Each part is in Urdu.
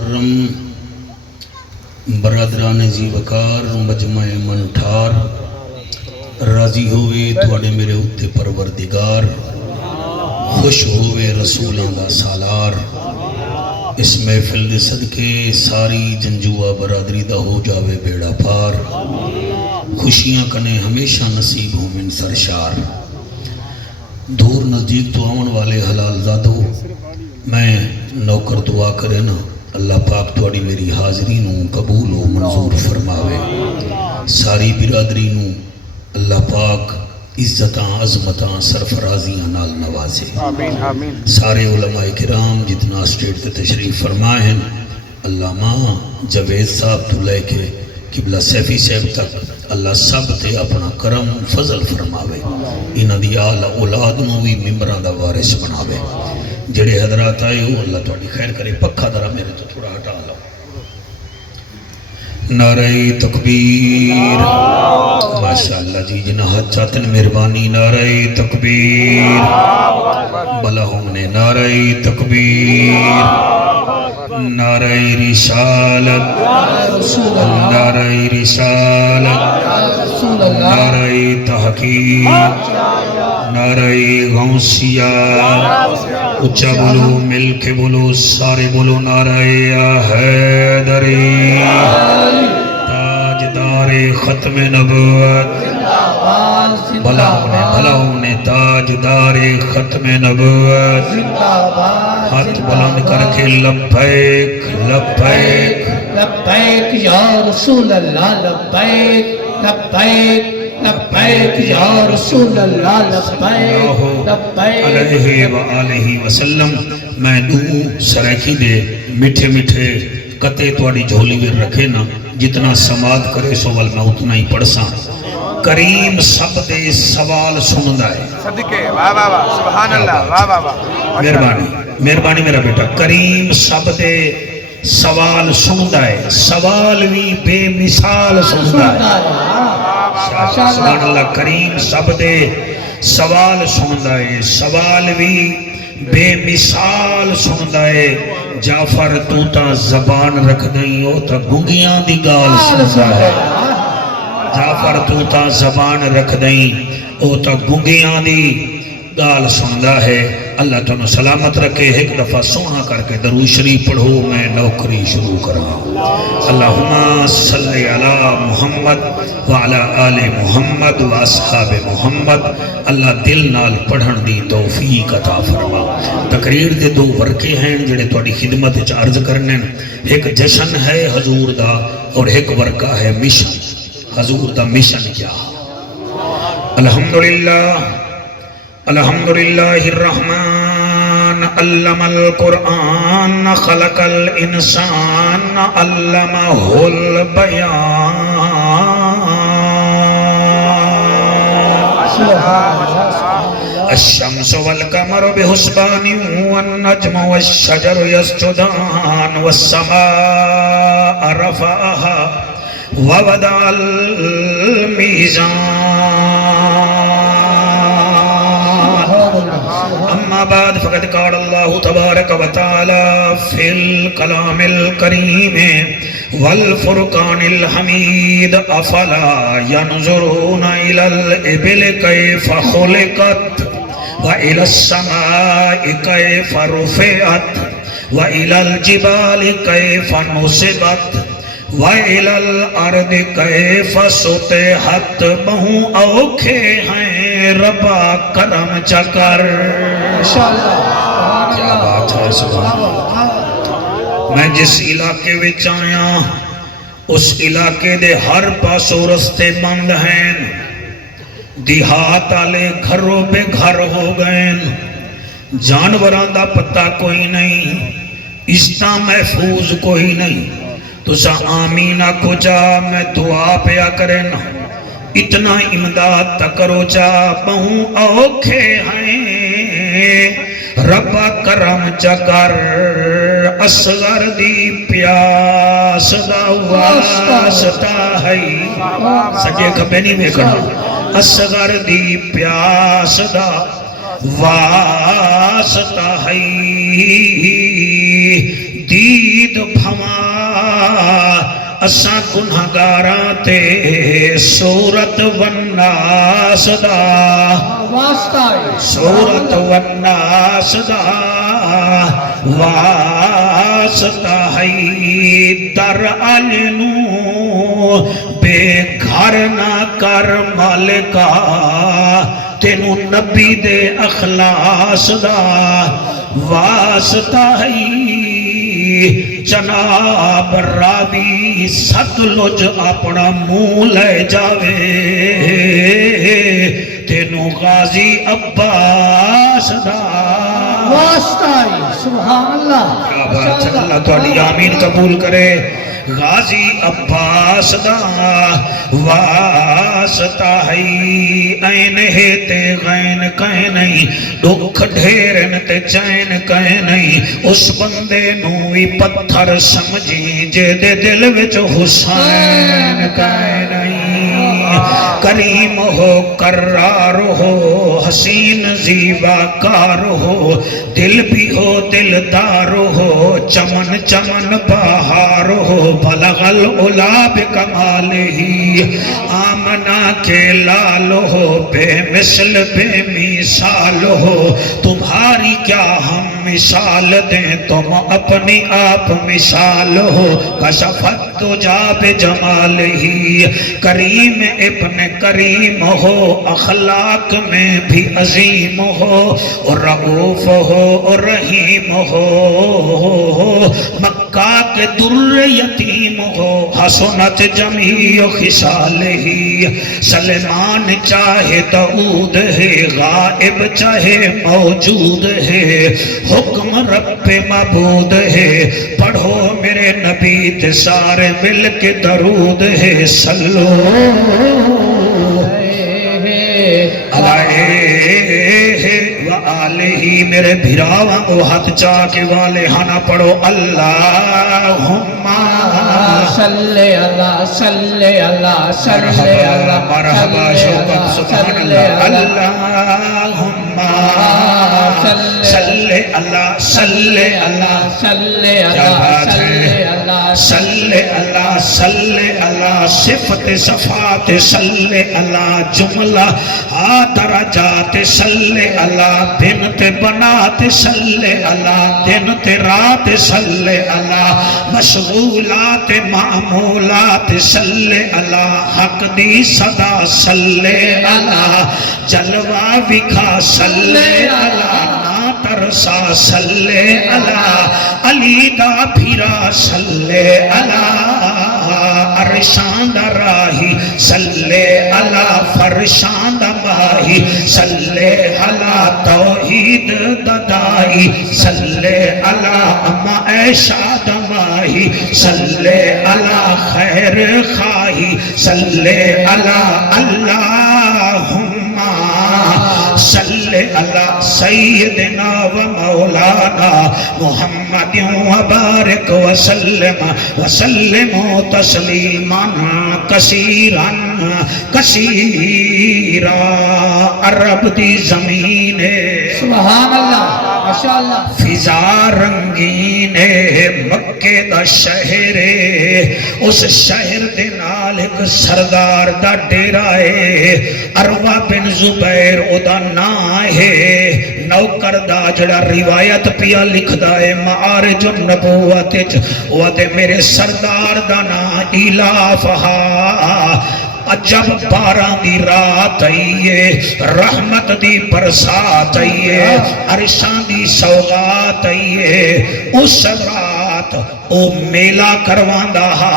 مکرم برادران زی وقار مجمع منٹھار راضی ہوئے تھوڑے میرے اتے پروردگار خوش ہوئے رسولاں دا سالار اس محفل دے صدقے ساری جنجوہ برادری دا ہو جاوے بیڑا پار خوشیاں کنے ہمیشہ نصیب ہوں من سرشار دور نزدیک تو آون والے حلال زادو میں نوکر دعا کرے نا اللہ پاک توڑی میری حاضری نو قبول و منظور فرماوے ساری برادری نو اللہ پاک عزتاں عظمتاں سرفرازیاں نال نوازے سارے علماء کرام جتنا اسٹیٹ تے تشریف فرمائے ہیں علامہ جوید صاحب تو لے کے قبلہ سیفی صاحب تک اللہ سب تے اپنا کرم فضل فرماوے انہاں دی آل اولاد نو بھی ممبراں دا وارث بناوے جڑے حضرات آئے ہو اللہ تواڈی خیر کرے پکھا ذرا میرے تو تھوڑا ہٹا لو نعرہ تکبیر ماشاءاللہ جی جنہاں چاہتن مہربانی نعرہ تکبیر بلہم نے نعرہ تکبیر نعرہ رسالت نعرہ رسالت نعرہ تحقیق نعرہ غوثیہ اچھا بولو مل کے بولو سارے بولو نعرہ حیدری تاجدار ختم نبوت بھلاؤں نے تاجدار ختم نبوت ہاتھ بلند کر کے لبیک لبیک لبیک یا رسول اللہ لبیک لبیک لبیک یا رسول اللہ لبیک لبیک علیہ وآلہ وسلم میں دو سریکی دے مٹھے مٹھے قطع توڑی جھولی میں رکھے نا جتنا سماعت کرے سوال میں اتنا ہی پڑھساں کریم سب دے سوال سندہ ہے صدقے واہ واہ واہ سبحان اللہ واہ واہ واہ مہربانی میرا بیٹا کریم سب دے سوال سندہ ہے سوال بھی بے مثال سندہ ہے سبحان اللہ کریم سب دے سوال سندہ ہے سوال بھی بے مثال سندہ ہے جعفر تو تا زبان رکھ دیں او تا گنگیاں دی گال سندہ ہے جعفر تو تا زبان رکھ دیں او تا گنگیاں دی گال سندہ ہے اللہ تمہیں سلامت رکھے ایک دفعہ سونا کر کے درود شریف پڑھو میں نوکری شروع کرا اللہم صلی علی محمد وعلی آل محمد و اصحاب محمد اللہ دل نال پڑھن دی توفیق عطا فرما تقریر دے دو ورکے ہیں جڑے تواڈی خدمت وچ عرض کرنے ایک جشن ہے حضور دا اور ایک ورکہ ہے مشن حضور دا مشن کیا الحمدللہ الحمدللہ الرحمن علم القرآن خلق الانسان علمہ البیان الشمس والقمر بحسبان والنجم والشجر يسجدان والسماء رفعها ووضع الميزان اما بعد فقد قال الله تبارك وتعالى في الكلام الكريم والفرقان الحميد افلا ينظرون الى الابل كيف خلقت والى السماء كيف رفعت والى الجبال كيف نصبت وَإِلَى الْأَرْضِ كَيْفَ سُطِحَتْ بہوں اوکھے ہیں ربا کرم چکر کیا بات ہے سبحان اللہ میں جس علاقے وچ آیا اس علاقے دے ہر پاسو رستے بند ہیں دیہات آلے گھروں بے گھر ہو گئے جانوراں دا پتہ کوئی نہیں عشتہ محفوظ کوئی نہیں تو سا آمینہ کو جا میں دعا پیا کریں اتنا امداد تکرو جا بہوں اوکھے ہیں ربا کرم چکر اصغر دی پیاس دا واسطہ ہے سجے کھپے نہیں میں کہا اصغر دی پیاس دا واسطہ ہے دید بھوا اساں گنہگاراں تے سورت والناس دا واسطہ ہے سورت والناس دا واسطہ ہے در علنو بے گھر نہ کر مالکا تینو نبی دے اخلاص دا واسطہ ہے جناب راوی ستلج اپنا منہ لے جاوے تینو غازی عباس دا واسطہ ہے سبحان اللہ کیا بات ہے اللہ تعالی آمین قبول کرے غازی عباس دا واسطہ ہے این ہے تے غین کہیں نہیں دکھ ڈھیرن تے چین کہیں نہیں اس بندے نوی پتھر سمجھی جے دے دل وچ حسین کہیں نہیں کریم ہو کرار ہو حسین زیبا کار ہو دل بھی ہو دلدار ہو چمن چمن بہار ہو بلغ العلا بکمالہی آمنا کے لال ہو بے مثل بے مثال ہو تمہاری کیا ہم مثال دیں تم اپنی آپ مثال ہو کشفت تجا بجمالہی کریم ابن کریم ہو اخلاق میں بھی عظیم ہو اور رعوف ہو اور رحیم ہو مکہ کے در یتیم ہو حسنت جمیع خصالہی سلیمان چاہے داؤد ہے غائب چاہے موجود ہے حکم رب معبود ہے پڑھو میرے نبی تے سارے مل کے درود ہے سلو علیہ میرے بھراواں کو ہاتھ چاکے والے ہانا پڑھو اللہم صلی اللہ صلی اللہ صلی اللہ مرحبا شوقت سبحان اللہ اللہم صلی اللہ صلی اللہ صلی اللہ صلی اللہ صلی اللہ صلی اللہ صفت صفات صلی اللہ جملہ درجات صلی اللہ بنت بنات صلی اللہ دنت رات صلی اللہ مشغولات معمولات صلی اللہ حق دی صدا صلی اللہ جلوہ وکھا صلی اللہ ترسا صلی اللہ علی دا پھرا صلی اللہ عرشاند راہی صلی اللہ فرشاند ماہی صلی اللہ توحید ددائی صلی اللہ اما عیشہ دمائی صلی اللہ خیر خواہی صلی اللہ اللہم صلی اللہ سیدنا و مولانا محمد وبارک وسلم تسلیما کثیرا کثیرا عرب دی زمین سبحان اللہ ماشاءاللہ فضا رنگین مکے دا شہر اس شہر دے نال ایک سردار دا ڈیرا ہے عروہ بن زبیر او دا نا ہے نوکر دا جڑا روایت پیا لکھ دائے معارج النبوت وعدے میرے سردار دا نا الافہا جب باران دی رات آئیے رحمت دی برسات آئیے عرشان دی سوغات آئیے اس رات او میلہ کرواندہ ہا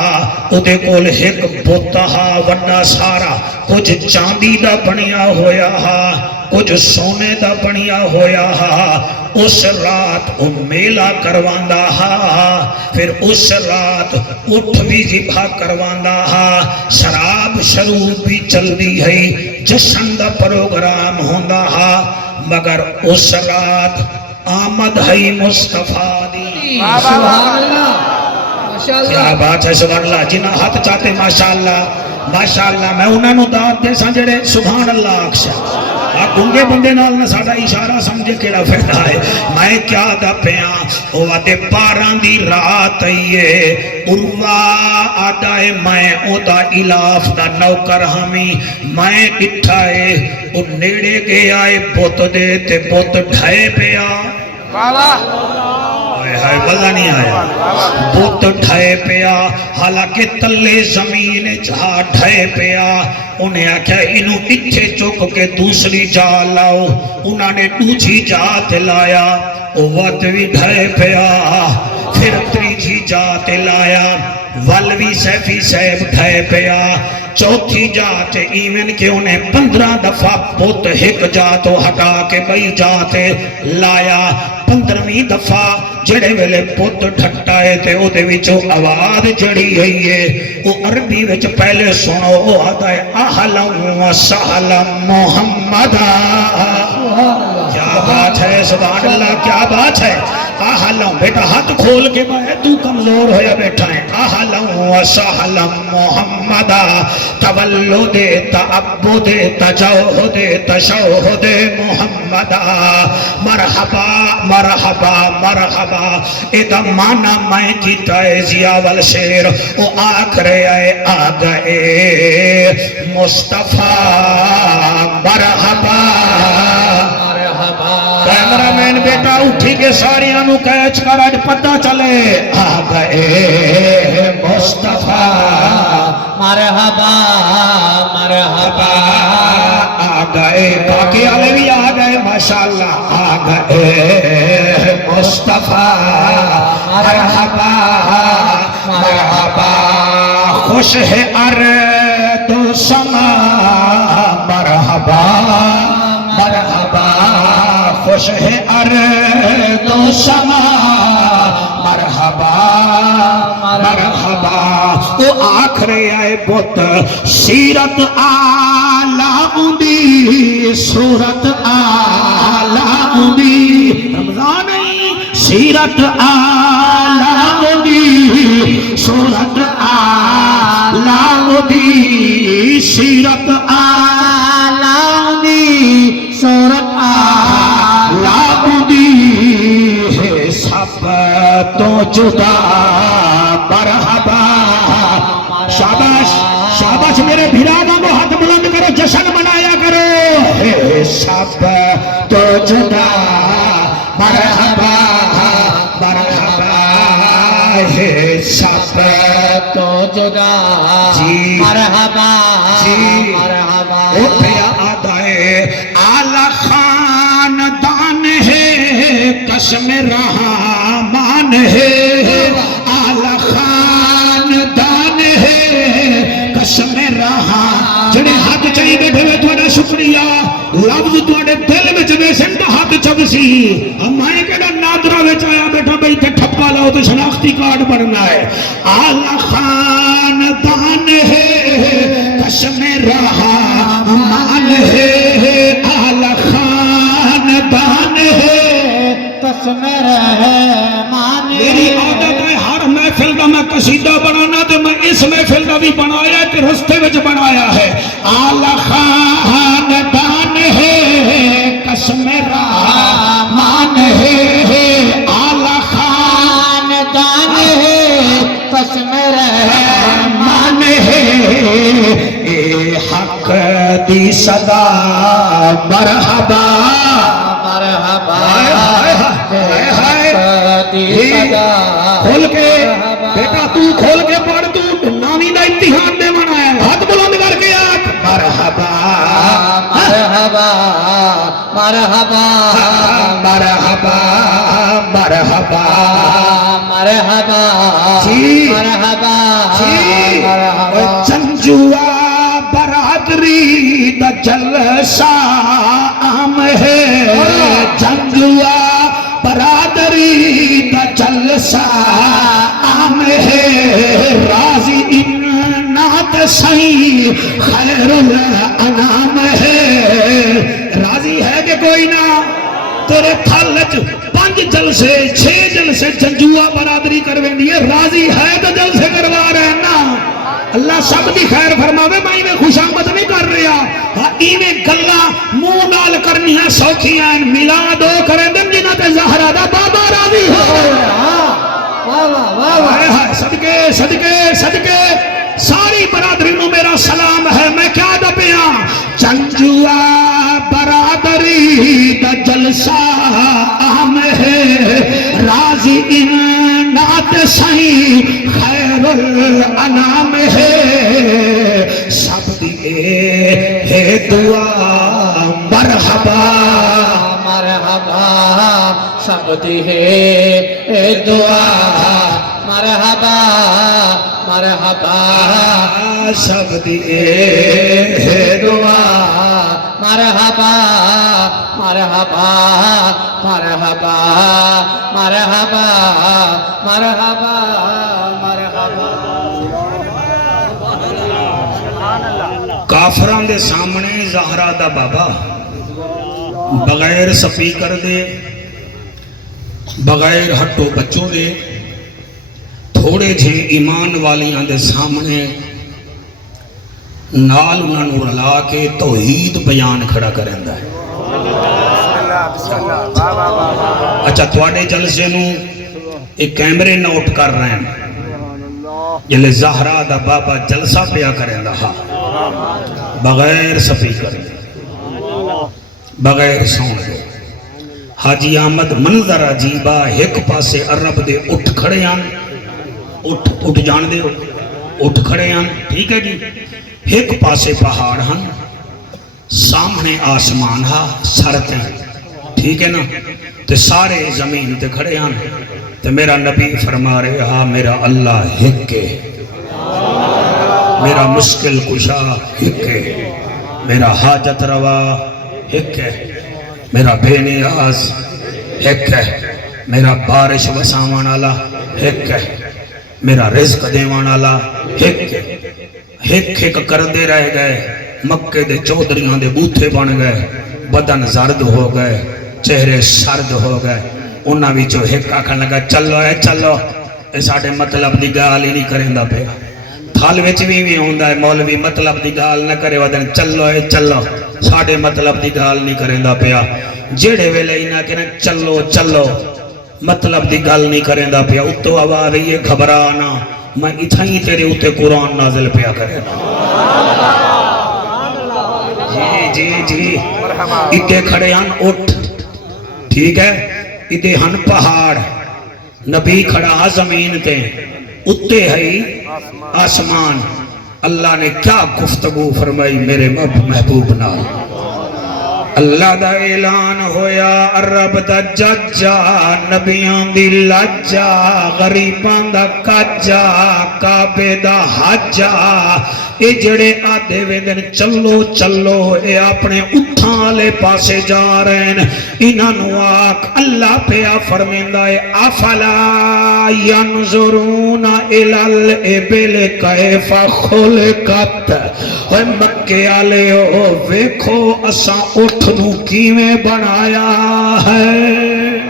او دے کول ایک بوتا ہا وڈا سارا کچھ چاندی دا بنیا ہویا ہا کچھ سونے دا بنیا ہویا ہا اس رات او میلہ کرواندہ ہا پھر اس رات اٹھ بھی ذبح کرواندہ ہا شراب شروب بھی چل دی ہے جشن دا پروگرام ہوندہ ہا مگر اس رات آمد ہے مصطفیٰ دی سبحان اللہ ماشاءاللہ کیا بات ہے سبحان اللہ جنہ ہاتھ چاہتے ماشاءاللہ ماشاءاللہ میں انہوں نے داد دے سانجڑے سبحان اللہ اکشا گنگے بندے نال نہ ساڈا اشارہ سمجھے کیڑا فائدہ ہے میں کیا دا پیا او تے 12 دی رات آئیے عروا آدا ہے میں او دا الاف دا نوکر ہمی میں اٹھائے او نیڑے گیا ہے بوت دے تے بوت ڈھائے پیا ہائے بلا نہیں آیا بوت ڈھائے پیا حالانکہ تلے زمین جہاں ڈھائے پیا انہیں آکھا انہوں اتھے چک کے دوسری جا لاؤ انہوں نے دوسری جا لایا وقت بھی ڈھائے پیا پھر تریجی جا لایا والوی سیفی سیب ڈھائے پیا چوتھی جات ایون کے انہیں 15 دفعہ بوت ہک جاتو ہٹا کے بئی جاتے لایا 15ویں دفعہ جڑے ویلے بوت ڈھٹائے تے او دے وچوں آواز جڑی ہوئی ہے او عربی وچ پہلے سنو او آتا ہے اہلا و سہلا محمدا کیا بات ہے سبحان اللہ کیا بات ہے اہلا بیٹا ہاتھ کھول کے میں تو کمزور ہویا بیٹھا ہے اہلا و سہلا محمدا تولد تعبد تجوہد تشہد محمدا مرحبا مرحبا مرحبا ادا مانا میں کیتا ہے زیاول شیر او آکھرے آئے آگئے مصطفیٰ مرحبا کیمرامین بیٹا اٹھی کے ساریاں نو کیچ کر آج پتہ چلے آگئے مصطفیٰ مرحبا مرحبا آگئے باقی والے بھی آگئے ماشاءاللہ آگئے مصطفیٰ مرحبا مرحبا خوش ہے ارض و سما مرحبا مرحبا خوش ہے ارض و سما مرحبا مرحبا او آخرے آئے بوت سیرت آلہ دی صورت آلہ دی رمضان سیرت آلہ دی صورت آلہ دی سیرت آلہ دی صورت آلہ دی سب تو جدا مرحبا شاباش شاباش میرے بھیرانا کو ہاتھ بلند کرو جشن منایا کرو سب تو جدا مرحبا مرحبا سب تو جدا مرحبا مرحبا او پیا آدھائے آلہ خاندان ہے قسم رحمان ہے آلہ خاندان ہے قسم رحمان جنہیں ہاتھ چاہیے بیٹھے ہوئے تھوڑا شکریہ لفظ تھوڑے دل میں جبے سنٹا ہاتھ چب سی ہمائیں کہنا نادرہ میں چاہیا بیٹھا بھئی تے ٹھپکا لاؤ تو شناختی کارڈ بننا ہے آلہ خاندان ہے قسم رحمان ہے آلہ خاندان ہے قسم رحمان میری عادت ہے ہر محفل کا میں قصیدہ بنانا تو میں اس محفل کا بھی بنایا کہ رستے وچ بنایا ہے آلہ خاندان ہے قسم رحمان ہے آلہ خاندان ہے قسم رحمان ہے اے حق دی صدا مرحبا مرحبا کھول کے بیٹا تو کھول کے پڑھ تو نامی دا امتحان دے منایا ہاتھ بلند کر کے آکھ مرحبا مرحبا مرحبا مرحبا مرحبا مرحبا جی مرحبا جی مرحبا چنجوا برادری دا جلسہ عام ہے چنجوا برادری دا جلسہ عام ہے راضی انات سائی خیر الانام ہے راضی ہے کہ کوئی نہ تیرے تھالج 5 جلسے 6 جلسے جنجوہ برادری کرویں دیئے راضی ہے تو جلسے کروا رہے ہیں نا اللہ سب دی خیر فرماوے میں انہیں خوش آمد نہیں کر رہا انہیں گلہ منہ نال کرنیاں سوکھیاں میلاد او کریں دن جنہ تے زہرا دا بابا راضی ہو ہائے ہائے صدقے صدقے صدقے ساری برادری نو میرا سلام ہے میں کیا دبیاں چنجوا برادری دا جلسہ اہم ہے راضی نات سائیں خیر الانام ہے سب دیئے ہے دعا مرحبا مرحبا سب دی ہے دعا مرحبا مرحبا سب دیئے ہے دعا مرحبا مرحبا مرحبا مرحبا مرحبا مرحبا کافران دے سامنے زہرا دا بابا بغیر سپیکر دے بغیر ہٹو بچوں دے تھوڑے جھے ایمان والیاں دے سامنے نال انہاں نو رلا کے توحید بیان کھڑا کریندا ہے اچھا تواڈے جلسے نو ایک کیمرے نوٹ کر رہے ہیں جلے زہرا دا بابا جلسہ پیا کریندا ہا بغیر سپیکر بغیر سون دے حاجی احمد منظر عجیبہ ایک پاسے عرب دے اٹھ کھڑے ہیں اٹھ جان دے ہو اٹھ کھڑے ہیں ٹھیک ہے جی ایک پاسے پہاڑ ہیں سامنے آسمان ہا سرتے ٹھیک ہے نا تے سارے زمین تے کھڑے ہیں تے میرا نبی فرما رہے ہاں میرا اللہ ہکے میرا مشکل کشا ہکے میرا حاجت روا ہکے میرا بے نیاز ہکے میرا بارش وسامان والا ہکے میرا رزق دیوان والا ہک کردے رہ گئے مکے دے چودریاں دے بوتھے بن گئے بدن زرد ہو گئے چہرے سرد ہو گئے انہاں وچوں ہک آکھن لگا چلو چلو اے ساڈے مطلب دی گال ہی نہیں کریندا پیا تھل وچ بھی ہوندا ہے مولوی مطلب دی گال نہ کرے ودن چلو چلو ساڈے مطلب دی گال نہیں کریندا پیا جیڑے ویلے انہاں کہنا چلو چلو مطلب دی گل نہیں کریندا پیا اتو آواز رہی ہے گھبرانا میں اتھا ہی تیرے اتے قرآن نازل پیا کرنا جی جی جی اتے کھڑے ہن اٹھ ٹھیک ہے اتے ہن پہاڑ نبی کھڑا زمین تے اتے ہے آسمان اللہ نے کیا گفتگو فرمائی میرے محبوب نال اللہ دا اعلان ہویا عرب دا ججا نبیان دی لجا غریبان دا کجا کعبے دا حجا اے جڑے آدھے ویندن چلو چلو اے اپنے اٹھاں لے پاسے جا رہے ہیں انہاں نو آکھ اللہ پیا فرمیندہ ہے افلا ینظرون الال ابل کیف خلقت اے مکے آلے ہو ویکھو اساں اٹھ نو کیویں بنایا ہے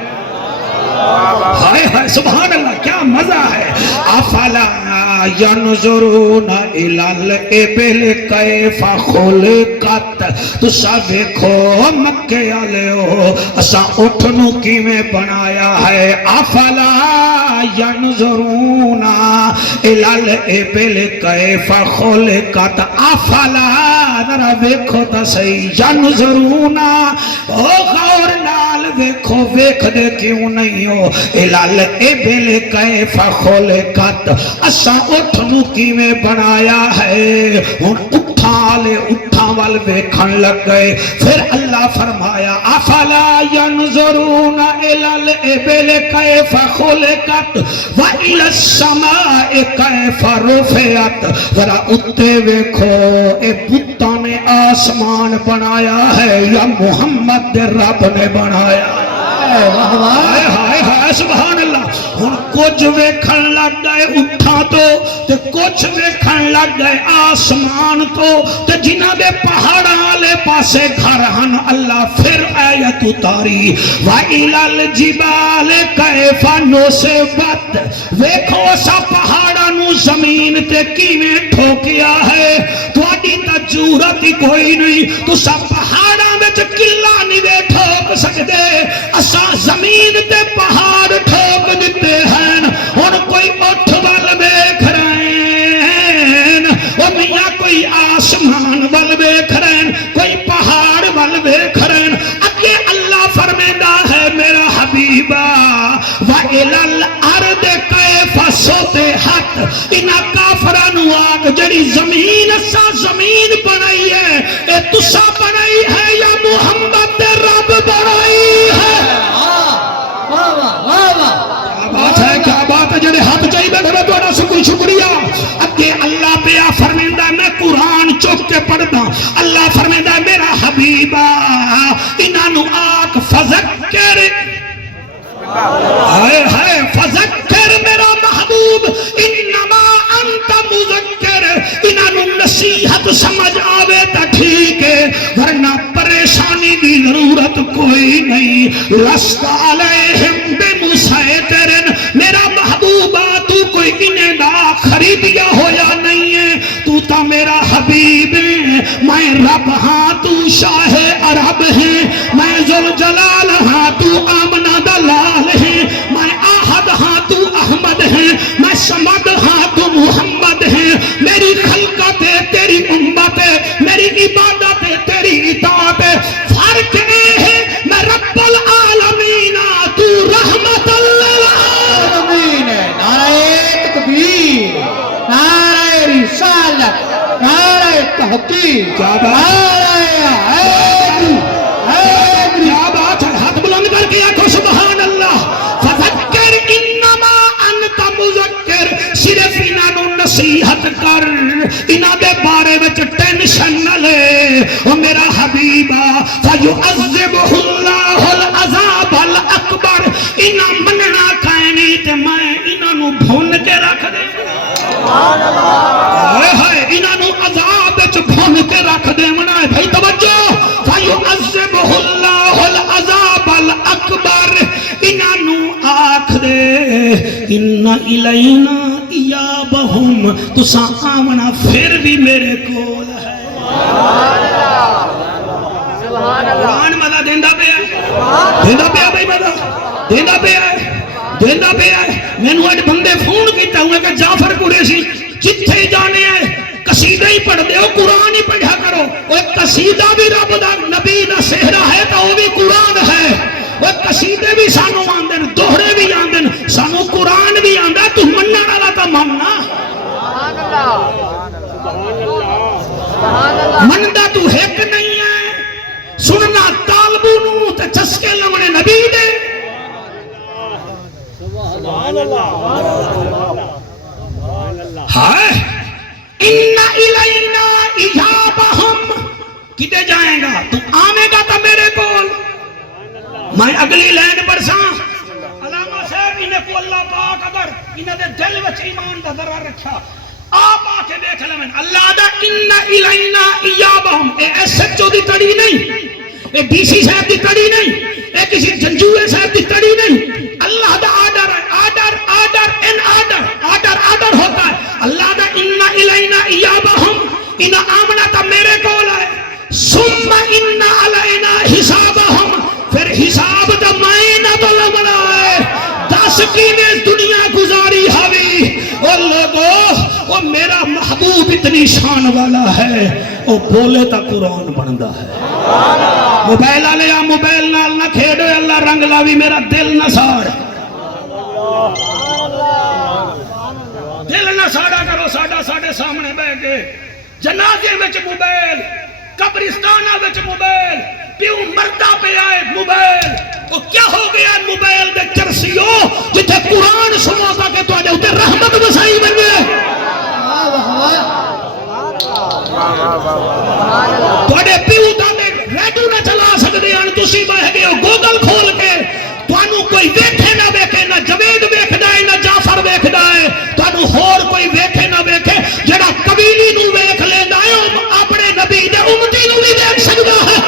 ہائے ہائے سبحان اللہ کیا مزہ ہے افلا ینظرون الال ابل کیف خلقت تسا دیکھو مکے والے ہو اساں اٹھ نو کیویں بنایا ہے افلا ینظرون الال ابل کیف خلقت افلا ذرا دیکھو تا صحیح ینظرون او غور نال دیکھو ویکھ دے کیوں نہیں ہو الال ابل کیف خلقت اساں اٹھ نو کیویں بنایا ہے ہن اٹھا لے اٹھا وال ویکھن لگ گئے پھر اللہ فرمایا افلا ینظرون الال ابل کیف خلقت والى السماء کیف رفعت ذرا اتے ویکھو اے بتاں نے آسمان بنایا ہے یا محمد رب نے بنایا ہائے ہائے ہائے سبحان اللہ ہن کچھ ویکھن لگ گئے اٹھا تو تے کچھ ویکھن لگ گئے آسمان تو تے جنہاں دے پہاڑاں والے پاسے گھر ہن اللہ پھر آیت اتاری وَإِلَى الْجِبَالِ كَيْفَ نُصِبَتْ ویکھو سا پہاڑاں نو زمین تے کیویں ٹھوکیا ہے تہاڈی تے ضرورت ہی کوئی نہیں تو سا پہاڑاں وچ ہاتھ انہاں کافراں نو آکھ جڑی زمین اسا زمین بنائی ہے اے تسا بنائی ہے یا محمد دے رب بنائی ہے؟ واہ واہ واہ واہ بات ہے کیا بات ہے جڑے ہاتھ چاہی بیٹھے میں تو شکر شکریہ اگے اللہ پیا فرمیندہ میں قرآن چوک کے پڑھتا اللہ فرمیندہ میرا حبیبہ انہوں آکھ فذکر ہائے ہائے فذکر میرا محبوب انما انت مذکر انہوں نصیحت سمجھ آوے تا ٹھیک ہے ورنہ پریشانی دی ضرورت کوئی نہیں لست علیہم بمسیطرن میرا محبوبہ تو کوئی انہیں دا خریدیا ہویا نہیں ہے تو تا میرا حبیب ہے میں رب ہاں تو شاہ عرب ہے میں ذوالجلال ہاں تو آمنہ دلال ہے میں آہد ہاں تو احمد ہے میں سمد ہاں تو محمد ہے میری خلقت ہے تیری امت ہے میری عبادت ہے تیری اطاعت ہے فرق یہ ہے میں رب العالمین تو رحمت آمین نعرہ تکبیر نعرہ رسالت نعرہ تحقیق نعرہ کیا بات ہے ہاتھ بلند کر کے آنکھوں سبحان اللہ فذکر انما انت مذکر صرف انہوں نصیحت کر انہوں دے بارے وچ ٹینشن نہ لے او میرا حبیبہ فیعذبہ اللہ العذاب الاکبر انہوں مننا کائنی تے میں انہوں بھون کے رکھ دے انہوں عذاب وچ بھون کے رکھ دے منا ہے بھائی توجہ فیعذبہ اللہ العذاب الاکبر انہوں آکھ دے ان الینا ایابہم تسا آمنا پھر بھی میرے کول ہے قرآن مدہ دیندہ پہ ہے دیندہ پہ ہے بھائی مدہ دیندہ پہ ہے دیندہ پہ ہے میں نے ایک بندے فون کیتا ہوں کہ جعفر قریشی جتھے جانے ہیں قصیدہ ہی پڑھ دے ہو قرآن ہی پڑھا کرو وہ قصیدہ بھی رب دا نبی دا سہرہ ہے تو وہ بھی قرآن ہے وہ قصیدے بھی سانو آندن دوہرے بھی آندن سانو قرآن بھی آندن تو مننا نہ تا مننا مننا تو ایک نہیں ہے سننا طالبوں نو تے چسکے لمنے نبی دے ہائے ان الینا ایابہم کتے جائیں گا تو آنے گا تا میرے کول میں اگلی لین برساں علامہ صاحب انہیں کو اللہ پاک اگر انہیں دے دل وچ ایمان دا ذرہ رکھا آپ آکے دیکھ لیں اللہ دا ان الینا ایابہم اے ایس ایچ او دی تڑی نہیں اے ڈی سی صاحب دی تڑی نہیں اے کسی جنجوے صاحب دی تڑی نہیں اللہ دا آڈر ہے order order in order order order ہوتا ہے اللہ دا ان الینا ایابہم ان آمنا تا میرے کول ہے ثم ان علینا حسابہم پھر حساب دا مائنہ تو لگنا ہے 10 کی میں دنیا گزاری ہوئی اور لوگو وہ میرا محبوب اتنی شان والا ہے وہ بولے تا قرآن بندہ ہے موبائل آلے یا موبائل نال نہ کھیڑو اللہ رنگ لاوی میرا دل نہ ساڑ دل نہ ساڑا کرو ساڑا ساڑے سامنے بے کے جنازے میں موبائل قبرستانہ میں موبائل پیوں مردہ پہ آئے موبائل وہ کیا ہو گیا موبائل دے چرسیوں جتے قرآن سنو تا کہ تو آجے ہوتے رحمت وسائی بن گئے تو آجے پیوں دانے ریڈیو نہ چلا سکتے ہیں تسی بہ گئے ہو گوگل کھول کے تو آنو کوئی ویکھے نہ ویکھے نہ جوید ویکھ دائے نہ جعفر ویکھ دائے تو آنو ہور کوئی ویکھے نہ ویکھے جڑا قبیلی نو ویکھ لے دائے اپنے نبی دے امتی نو بھی ویکھ سکتا ہے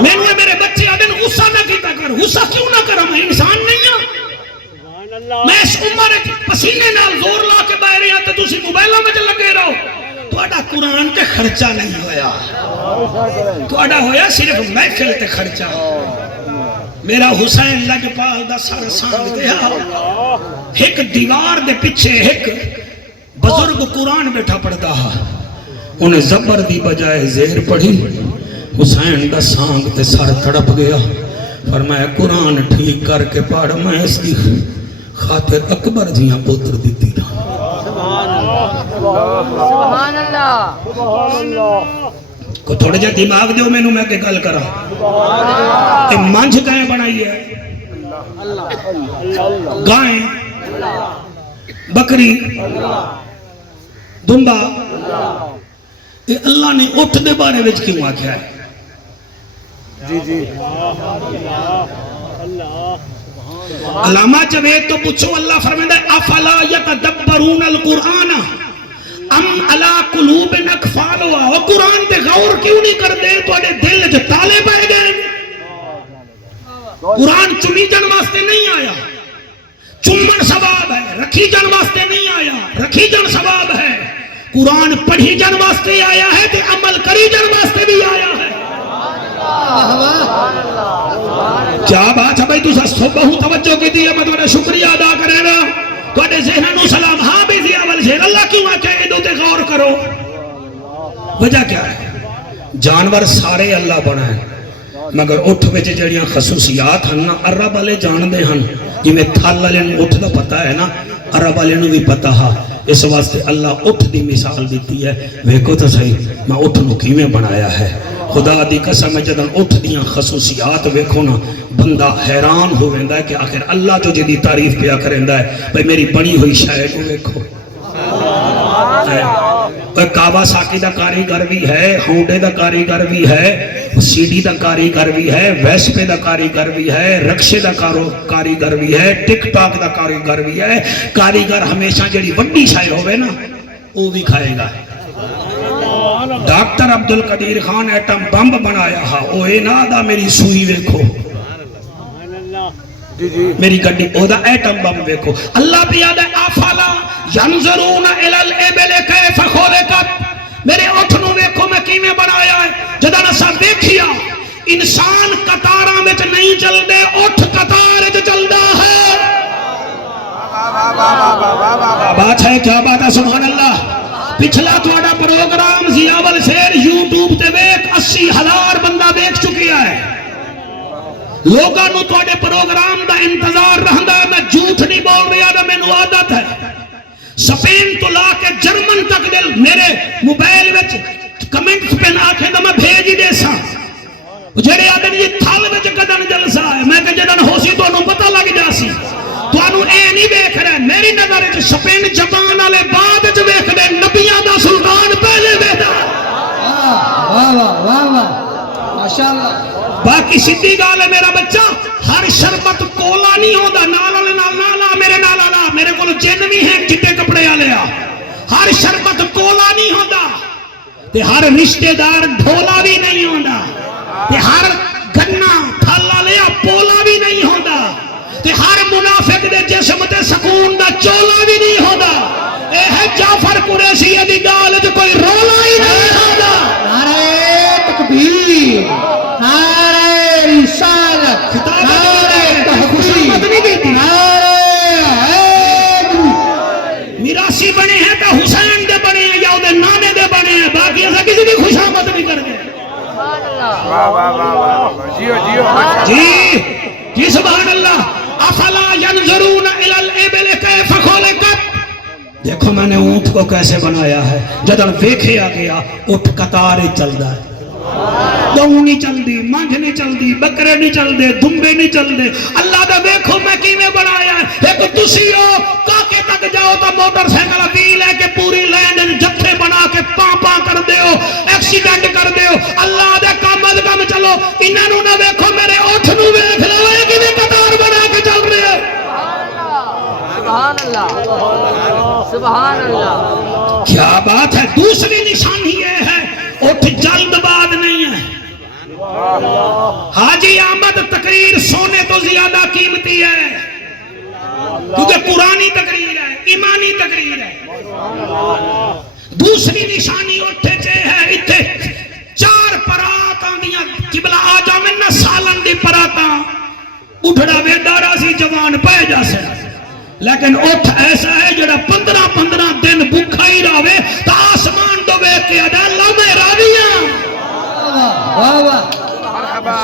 میں نے میرے بچے آدھے غصہ نہ کیتا کر غصہ کیوں نہ کرا میں انسان نہیں ہوں میں اس عمر پسینے نال زور لا کے باہر رہا تو تسی موبائلوں میں لگے رہو توڑا قرآن تے خرچہ نہیں ہویا توڑا ہویا صرف محفل تے خرچہ میرا حسین لجپال دا سر سانگ دیا ایک دیوار دے پچھے ایک بزرگ قرآن بیٹھا پڑھتا انہیں زبر دی بجائے زہر پڑھی حسین دا سانگ تے سر تڑپ گیا فرمایا قرآن ٹھیک کر کے پڑھ، میں اس کی خاطر اکبر جیاں پوتر دیتی تھا۔ سبحان اللہ کو تھوڑے جا دماغ دیو میں میں کہ گل کرا کہ منجھ گائیں بنائی ہے، گائیں، بکری، دمبا، یہ اللہ نے اٹھ دے بارے وچ کیوں آکھیا ہے؟ جی جی علامہ جوید تو پوچھو، اللہ فرمائے افلا یتدبرون القرآن ام علی قلوب اقفالها، وہ قرآن تے غور کیوں نہیں کرتے؟ تواڈے دل وچ تالے پے گئے۔ قرآن چنی جان واسطے نہیں آیا، چمن ثواب ہے، رکھی جان واسطے نہیں آیا، رکھی جان ثواب ہے۔ قرآن پڑھی جان واسطے آیا ہے تے عمل کری جان واسطے بھی آیا ہے۔ کیا بات ہے بھائی، تو بہت توجہ کی دی ہے، میں تمہارا شکریہ ادا کرے گا۔ تواڈے ذہنوں سلام، ہاں بھی ضیاء شیر اللہ کیوں آ کے ادو تے غور کرو؟ وجہ کیا ہے؟ جانور سارے اللہ بنا ہے، مگر اٹھ وچ جڑیاں خصوصیات ہیں نا عرب والے جان دے ہن، جی میں تھل والے نوں اٹھ دا پتہ ہے نا، عرب والے نوں بھی پتہ ہے۔ اس واسطے اللہ اٹھ دی مثال دیتی ہے، ویکھو تو صحیح میں اٹھ نوں کیویں بنایا ہے۔ خدا دی قسم جدن اٹھ دیاں خصوصیات ویکھو نا، بندہ حیران ہو ویندا ہے کہ آخر اللہ جو جدی تعریف پیا کریندا ہے، بھئی میری بنی ہوئی شے کو ویکھو۔ کاواساکی دا کاریگر بھی ہے، ہونڈے دا کاریگر بھی ہے، سی ڈی دا کاریگر بھی ہے، ویسپے دا کاریگر بھی ہے، رکشے دا کاریگر بھی ہے، ٹک ٹاک دا کاریگر بھی ہے۔ کاریگر ہمیشہ جڑی وڈی شے ہوئے نا وہ بھی کھائے گا۔ ڈاکٹر عبدالقدیر خان ایٹم بمب بنایا ہا، او اے نا دا میری سوئی ویکھو، میری گڈی او دا ایٹم بم ویکھو۔ اللہ بھی یاد ہے افلا ینظرون الی الابل کیف خلقت، میرے اٹھ نو ویکھو میں کیویں بنایا ہے۔ جدن اساں ویکھیا انسان قطاراں وچ نہیں چلدے، اٹھ قطار وچ چلدا ہے۔ بات ہے، کیا بات ہے، سبحان اللہ۔ پچھلا تھوڑا پروگرام ضیاء شیر یوٹیوب تے ویکھ 80,000 بندہ دیکھ چکیا ہے۔ لوگاں نو تھوڑے پروگرام دا انتظار رہندا ہے، میں جھوٹ نہیں بول رہا نا، مینوں عادت ہے۔ سپین تو لا کے جرمن تک دل میرے موبائل وچ کمنٹس پہ نہ آکھے تو میں بھیج ہی دے ساں۔ جڑے آدن یہ تھل وچ کدن جلسہ ہے، میں کہ جدن ہو سی تو انہوں پتہ لگ جاسی۔ تو انہوں اے نہیں بیکھ رہے، میری نظر ہے سپین جبان والے بعد جو بیکھ رہے، نبیان دا سلطان پہلے بیٹا۔ واہ واہ واہ واہ ماشاءاللہ۔ باقی سیدھی گال ہے میرا بچہ، ہر شربت کولا نہیں ہوتا، نالا نالا میرے نالا میرے کو جن بھی ہیں چٹے کپڑے والے آ، ہر شربت کولا نہیں ہوتا، تے ہر رشتہ دار ڈھولا بھی نہیں ہوتا، تے ہر گنا تھالا لیا پولا بھی نہیں ہوتا، تے ہر منافق دے جسم تے سکون دا چولا بھی نہیں ہوتا۔ اے ہے جعفر قریشی دی گال جو کوئی رولا ہی نہیں ہوتا۔ نعرہ تکبیر، نعرہ رسالت، نعرہ تحقیق، نعرہ حیدر۔ میراسی بنے ہیں تو حسین دے بنے ہیں یا دے نانے دے بنے ہیں، باقی ایسا کسی بھی خوشامت نہیں کر گئے۔ جیو جیو جی سبحان اللہ۔ افلا ینظرون الی الابل کیف خلقت، دیکھو میں نے اونٹ کو کیسے بنایا ہے۔ جدن ویکھے آ گیا اٹھ قطار چلدا ہے، گاؤں نہیں چلدی، مانجھ نہیں چلدی، بکرے نہیں چلدے، دمبے نہیں چلدے۔ اللہ دا دیکھو میں کیویں بنایا ہے۔ ایک تسی ہو کاکے تک جاؤ تو موٹر سائیکل وی لے کے پوری لینڈ جتھے بنا کے پاں پاں کر دیو، ایکسیڈنٹ کر دیو۔ اللہ دے کم از کم چلو، انہاں نوں نہ ویکھو، میرے اٹھ نوں ویکھ لو، اے کیویں قطار بنا کے چل رہے ہیں۔ سبحان اللہ سبحان اللہ۔ کیا بات ہے۔ دوسری نشانی یہ ہے اٹھ جلد باد نہیں ہے۔ حاجی احمد تقریر سونے تو زیادہ قیمتی ہے، کیونکہ قرآنی تقریر ہے، ایمانی تقریر ہے۔ دوسری نشانی اٹھے چے ہے، اتھے 4 پرات آندیاں، قبلہ آ جاویں نہ سالن دی پراتاں، اٹھڑا ویدارا سی جوان پہ جا سے، لیکن اٹھ ایسا ہے جڑا 15 دن بھوکا ہی راوے تا آسمان تو بیٹھ کے ادا اللہ میں راویاں۔ واہ واہ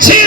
6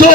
2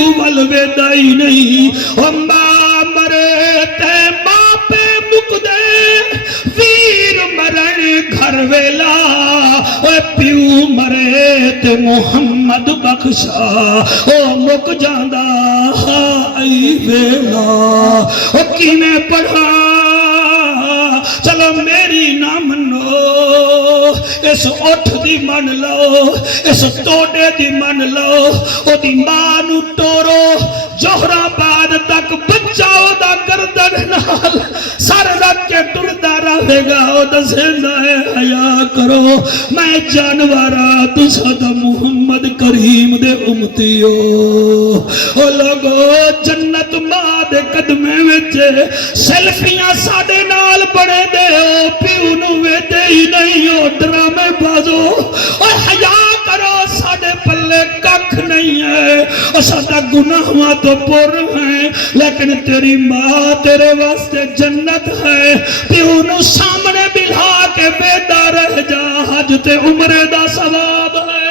پیو ول ویدا ہی نہیں او ماں مرے تے ماں پہ مک دے ویر مرن گھر ویلا او پیو مرے تے محمد بخشا او مک جاندا ای ویلا او کیویں پڑھا چلو میری نہ منو اس اٹھ دی من لو اس توڑے دی من لو او دی ماں نو ٹورو جوہرا بعد تک بچاؤ دا گردن نال سر رکھ کے ٹردا رہے گا او دسیندا ہے حیا کرو میں جانورا تساں دا محمد کریم دے امتیو او لوگو جنت ماں دے قدمے وچ سیلفیاں ساڈے نال بڑے دے او پیو نو ویدے ہی نہیں او ڈرامے بازو او حیا کرو ساڈے پلے ککھ نہیں ہے او ساڈا گناہاں تو پر ہیں لیکن تیری ماں تیرے واسطے جنت ہے پیو نو سامنے بلا کے ویدا رہ جا حج تے عمرے دا ثواب ہے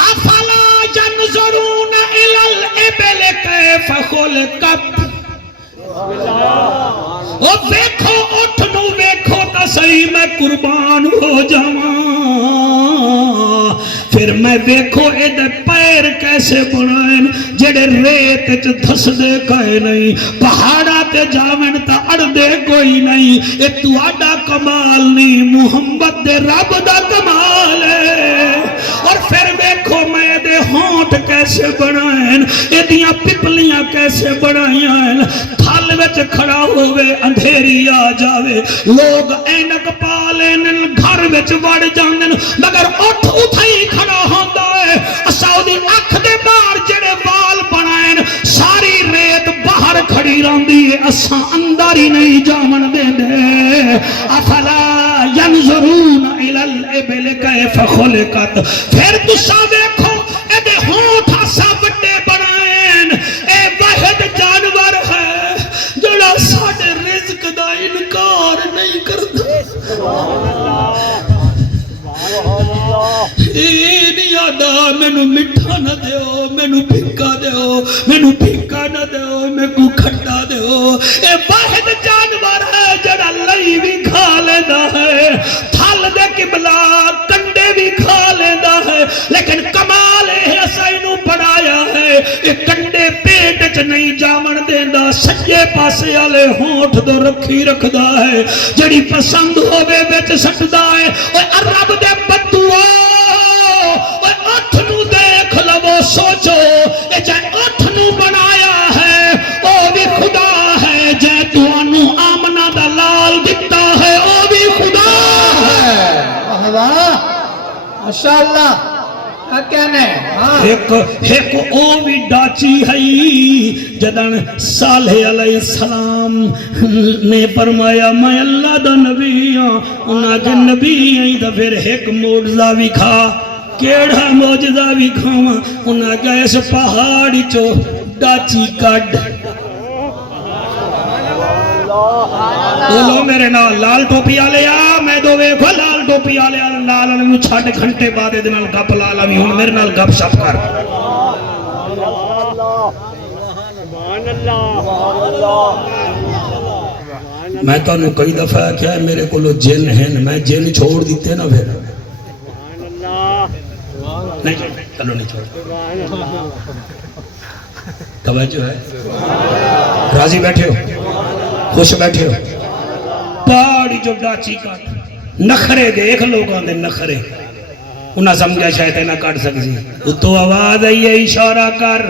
افلا ينظرون الى الابل كيف خلقت او ویکھو اٹھ نو ویکھو تا صحیح میں قربان ہو جاواں پھر میں ویکھو اے دے پیر کیسے بنائیں جڑے ریت وچ دھسدے کائے نہیں پہاڑاں تے جاویں تا اڑدے کوئی نہیں اے تہاڈا کمال نہیں محمد دے رب دا کمال ہے اور پھر ویکھو میں دے ہونٹ کیسے بنائیں اے دیاں پپلیاں کیسے بنائیاں تھل وچ کھڑا ہوئے اندھیری آ جاوے لوگ اینک پا لین گھر وچ وڑ جاندن مگر اٹھ اٹھائی کھڑا ہوندا ہے اساں دی اکھ دے باہر جڑے وال بنائیں ساری ریت باہر کھڑی رہندی ہے اساں اندر ہی نہیں جاون دیندے افلا ينظرون الى الابل كيف خلقت پھر تساں ویکھو اے دے ہونٹ اساں وڈے بنائیں اے واحد جانور ہے جڑا ساڈے رزق دا انکار نہیں کردا نہیں آدھا مینو مٹھا نہ دیو مینو پھکا دیو مینو پھکا نہ دیو میں کو کھٹا دیو اے واحد جانور ہے جڑا لئی بھی کھا لینا ہے تھل دے قبلہ کنڈے بھی کھا لینا ہے لیکن کمال ہے اسائنو بنایا ہے اے کنڈے پیٹ چ نہیں جاون دیندا سجے پاسے والے ہونٹ دو رکھی رکھدا ہے جڑی پسند ہوے وچ سٹدا ہے اوے رب دے بدعا اوے اٹھ نو دیکھ لو سوچو اے جے اٹھ نو بنایا ہے او بھی خدا ہے جے تانوں آمنہ دا لال دتا ہے او بھی خدا ہے واہ ماشاءاللہ کہنے ایک او بھی ڈاچی ہے جدن صالح علیہ السلام نے فرمایا میں اللہ دا نبی ہوں انہاں کے نبی ہیں تو پھر ایک معجزہ بھی کھا کیڑا معجزہ بھی کھاواں انہاں کا اس پہاڑی چو ڈاچی کڈ بولو میرے نال لال ٹوپی آلے آ میں دو ویکھو لال ٹوپی آلے آ لال میں چھاڑ گھنٹے بعد دے نال گپ لالا بھی ہن میرے نال گپ شپ کر میں تو انہوں کئی دفعہ کیا ہے میرے کو لو جن ہیں میں جن چھوڑ دیتے نا پھر نہیں چلو نہیں چھوڑ توجہ ہے راضی بیٹھے ہو خوش بیٹھے ہو پاڑی جو ڈاچی کاٹ نخرے دیکھ لوگوں دے نخرے انہاں سمجھا شاید نہ کاٹ سکتی تو آواز آئی ہے اشارہ کر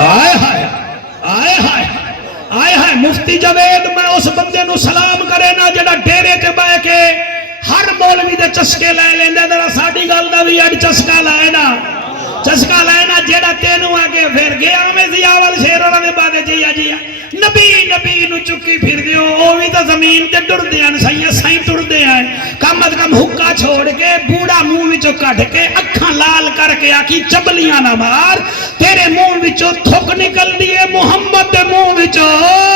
آئے ہائے آئے ہائے آئے ہائے مفتی جوید میں اس بندے نو سلام کرے نا جڑا ڈیرے تے بہ کے ہر مولوی دے چسکے لائے لیندے ذرا ساڈی گل دا بھی اڈ چسکا لائے نا چسکا لائے نا جیڑا تینوں آگے پھر گیا میں زیاول شیر اور دے بعد جیا جیا نبی نبی نو چکی پھر دیو او بھی تو زمین تے ٹر دے ہیں سائیں سائیں ٹر دے ہیں کم از کم حکا چھوڑ کے بوڑا منہ وچوں کٹ کے اکھاں لال کر کے آکی چبلیاں نہ مار تیرے منہ وچوں تھک نکل دیے محمد دے منہ وچوں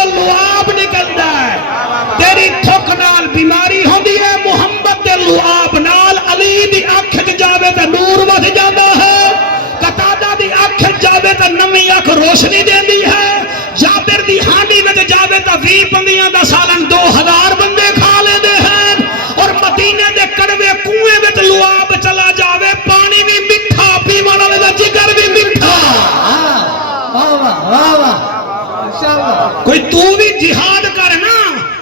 لعاب نکلدا ہے تیری تھک نال بیماری ہوندی ہے، محمد دے لعاب نال علی دی اکھ وچ جاوے تے نور وج جاندا ہے، قتادہ دی اکھ وچ جاوے تے نویں اکھ روشنی دیندی ہے، جابر دی ہانڈی وچ جاوے تے 20 بندیاں دا سالن 2000 بندے کھا لیندے ہیں، اور مدینے دے کڑوے کنویں وچ لعاب چلا جاوے پانی بھی میٹھا، پیون والے دا جگر بھی میٹھا۔ واہ واہ واہ واہ ماشاءاللہ۔ کوئی تو بھی جہاد کر نا،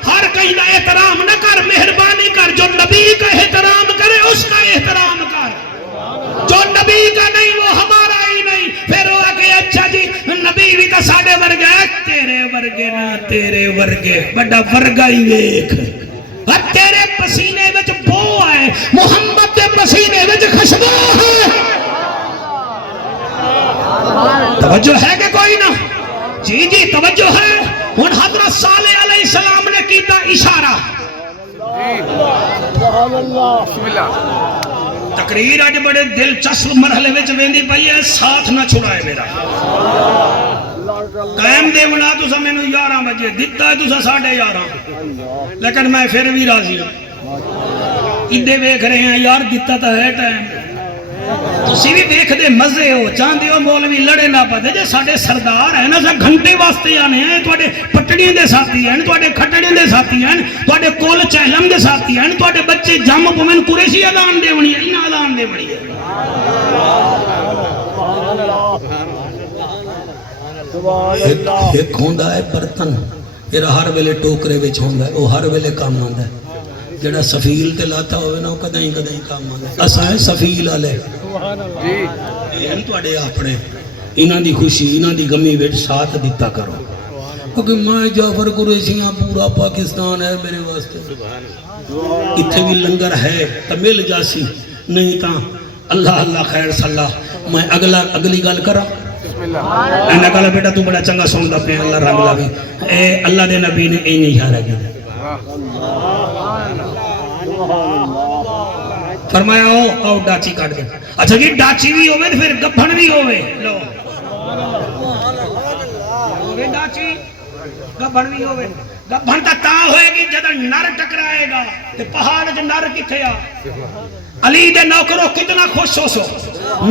ہر کہیں دا احترام نہ کر، مہربانی کر، جو نبی کا احترام کرے اس کا احترام کر، جو نبی کا نہیں وہ ہمارا ہی نہیں۔ پھر وہ کہ اچھا جی نبی بھی تو ساڑے ورگے ہے، تیرے ورگے نہ تیرے ورگے بڑا ورگا ہی ویکھ، اور تیرے پسینے وچ بو ہے، محمد دے پسینے وچ خوشبو ہے۔ توجہ ہے کہ کوئی نہ؟ جی جی توجہ ہے۔ ہن حضرت صالح علیہ السلام نے کیتا اشارہ، بسم اللہ۔ تقریر آج بڑے دلچسپ مرحلے وچ ویندی پئی ہے، ساتھ نہ چھڑائے میرا۔ قائم دے بنا تسا مینوں 11 بجے دتا ہے، تسا 11:30، لیکن میں پھر بھی راضی ہوں۔ ادھے ویکھ رہے ہیں یار دتا تو ہے ٹائم، تسی بھی دیکھ دے مزے ہو، چاہندے ہو مولوی لڑے نہ پتے، جے ساڈے سردار ہیں نا سا گھنٹے واسطے آنے ہیں، تواڈے پٹڑیاں دے ساتھی ہیں، تواڈے کھٹڑیاں دے ساتھی ہیں، تواڈے کول چہلم دے ساتھی ہیں، تواڈے بچے جم پوین قریشی اذان دے بنی ہے، انہاں اذان دے بنی ہے۔ ایک ہوندا ہے برتن، پھر ہر ویلے ٹوکرے وچ ہوندا ہے، وہ ہر ویلے کام آندا ہے۔ جڑا سفیل تے لاتا ہوئے نا وہ کدیں کام آندا ہے۔ اساں سفیل والے یہ تواڈے اپنے، انہاں دی خوشی انہاں دی غمی وچ ساتھ دیتا کرو، کیونکہ میں جعفر قریشیاں پورا پاکستان ہے میرے واسطے، اتھے بھی لنگر ہے تو مل جاسی، نہیں تا اللہ اللہ خیر صلاح۔ میں اگلی گل کراں، اینا کہا بیٹا تو بڑا چنگا سندا پیا، اللہ رنگ لاوے، اے اللہ دے نبی نے اے نہیں اشارہ کیا، فرمایا او ڈاچی کٹ دے۔ اچھا جی ڈاچی بھی ہوئے پھر گبھن بھی ہوئے، لو ڈاچی گبھن بھی ہوئے، گبھن تا ہوئے گی جدہ نر ٹکرائے گا، تے پہاڑ جو نر کتھے آ، علی دے نوکروں کتنا خوش ہو سو،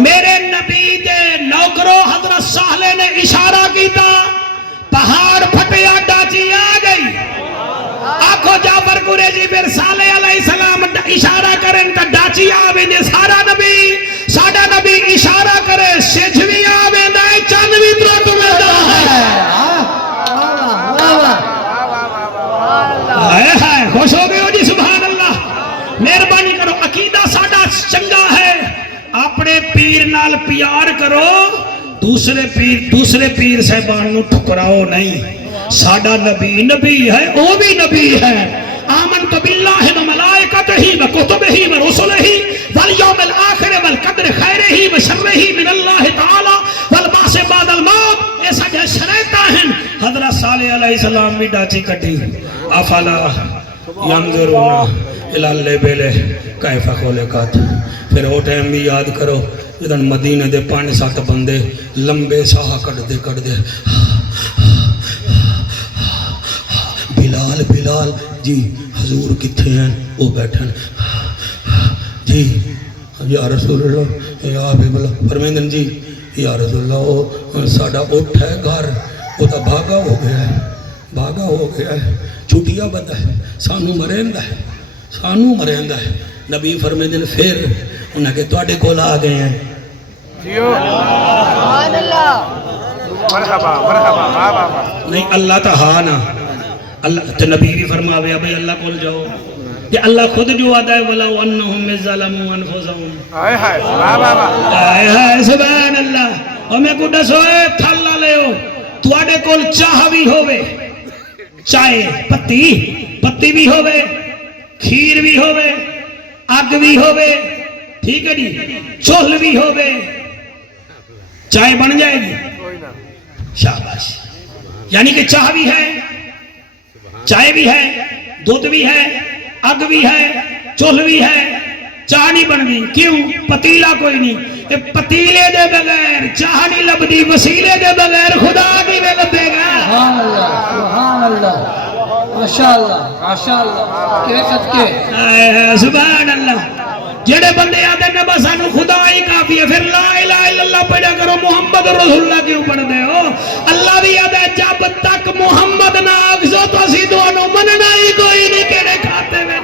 میرے نبی دے نوکروں حضرت صالح نے اشارہ کیتا، پہاڑ پھٹیا ڈاچی آ گئی، آنکھو جعفر قریشی پھر صالح علیہ السلام اشارہ کریں تا ڈاچی آویں دے، سارا نبی اشارہ کرے سجھ بھی آویں دے، چند بھی ترٹ میں دا ہے۔ آئے ہائے خوش ہو گئے ہو جی، سبحان اللہ۔ مہربانی کرو، عقیدہ ساڈا چنگا ہے، اپنے پیر نال پیار کرو، دوسرے پیر صاحبان نو ٹھکراؤ نہیں۔ ساڈا نبی ہے، وہ بھی نبی ہے۔ آمنت باللہ و ملائکتہ و کتبہ و رسلہ والیوم الآخر والقدر خیرہ و شرہ من اللہ تعالی والبعث بعد الموت، ایسا جو شرائطہ ہیں۔ حضرت صالح علیہ السلام بھی ڈاچی کٹی، افلا ینظرون الی الابل کیف خلقت۔ پھر وہ ٹائم بھی یاد کرو جدن مدینے دے 5-7 بندے لمبے ساہ کٹ دے بلال جی حضور کتھے ہیں، وہ بیٹھن جی یا رسول اللہ یا حبیب اللہ، فرمیندن جی یا رسول اللہ وہ ساڑا اٹھ ہے گھر، وہ تا بھاگا ہو گیا ہے، چھوٹیا بتا ہے، سانو مریندا ہے۔ نبی فرمیندن پھر انہیں کہ توڑے کول آ گئے ہیں، نہیں اللہ تا ہاں نا، اللہ تو نبی بھی فرماوے بھئی اللہ کول جاؤ، کہ اللہ خود جو آدھا ہے وَلَوْ أَنَّهُمْ ظَلَمُوا أَنفُسَهُمْ، آئے ہائے سبحان اللہ۔ اور میں کو ڈسوئے تھالا لے ہو، توڑے کول چاہ بھی ہوئے، چائے پتی بھی ہوئے، کھیر بھی ہوئے، آگ بھی ہوئے، ٹھیک ہے جی، چول بھی ہوئے، چائے بن جائے گی، شاباش، یعنی کہ چاہ بھی ہے، چائے بھی ہے، دودھ بھی ہے، آگ بھی ہے، چول بھی ہے، چاہ نہیں بن گئی، کیوں؟ پتیلا کوئی نہیں، پتیلے دے بغیر چاہ نہیں لبدی، وسیلے دے بغیر خدا کی میں لبے گا۔ سبحان اللہ، سبحان اللہ، ماشاءاللہ ماشاءاللہ کے صدقے سبحان اللہ جڑے بندے آتے ہیں بس سانو خدا ہی کافی ہے پھر لا الہ الا اللہ پڑھا کرو محمد رسول اللہ کیوں پڑھ دے ہو اللہ بھی یاد ہے جب تک محمد نہ آگزو تو اسی دونوں مننا ہی کوئی نہیں کہنے کھاتے میں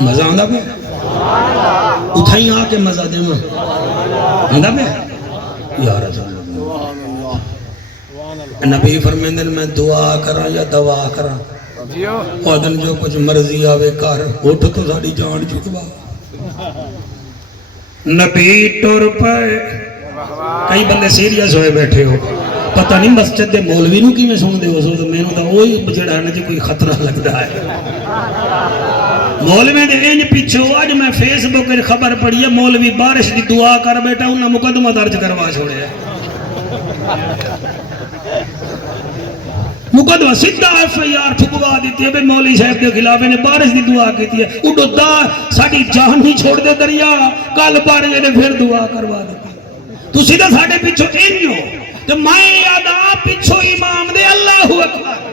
مزہ آندا پہ اتھائی آ کے مزہ دے میں آندا پہ یا رسول اللہ نبی فرمیندے میں دعا کرا یا دوا کرا آدن جو کچھ مرضی آوے کر اٹھ تو ساڑی جان چکوا نبی ٹور پائے کئی بندے سیریس ہوئے بیٹھے ہو پتہ نہیں مسجد دے مولوی نو کی میں سن دے ہو سو تو میں نو تا وہی جڑا ہے نا جی کوئی خطرہ لگتا ہے مولوی دے انج پیچھو آج میں فیس بک خبر پڑھی ہے مولوی بارش دی دعا کر بیٹا انہاں مقدمہ درج کروا چھوڑے ہے مقدمہ سیدھا ایف آئی آر ٹھکوا دیتی ہے بے مولوی صاحب دے خلاف نے بارش دی دعا کیتی ہے اڈو دا ساڑی جان نہیں چھوڑ دے دریا کل بارش نے پھر دعا کروا دیتی تو سیدھا ساڑے پیچھو انج ہو تو میں یاد آ پیچھو امام دے اللہ اکبر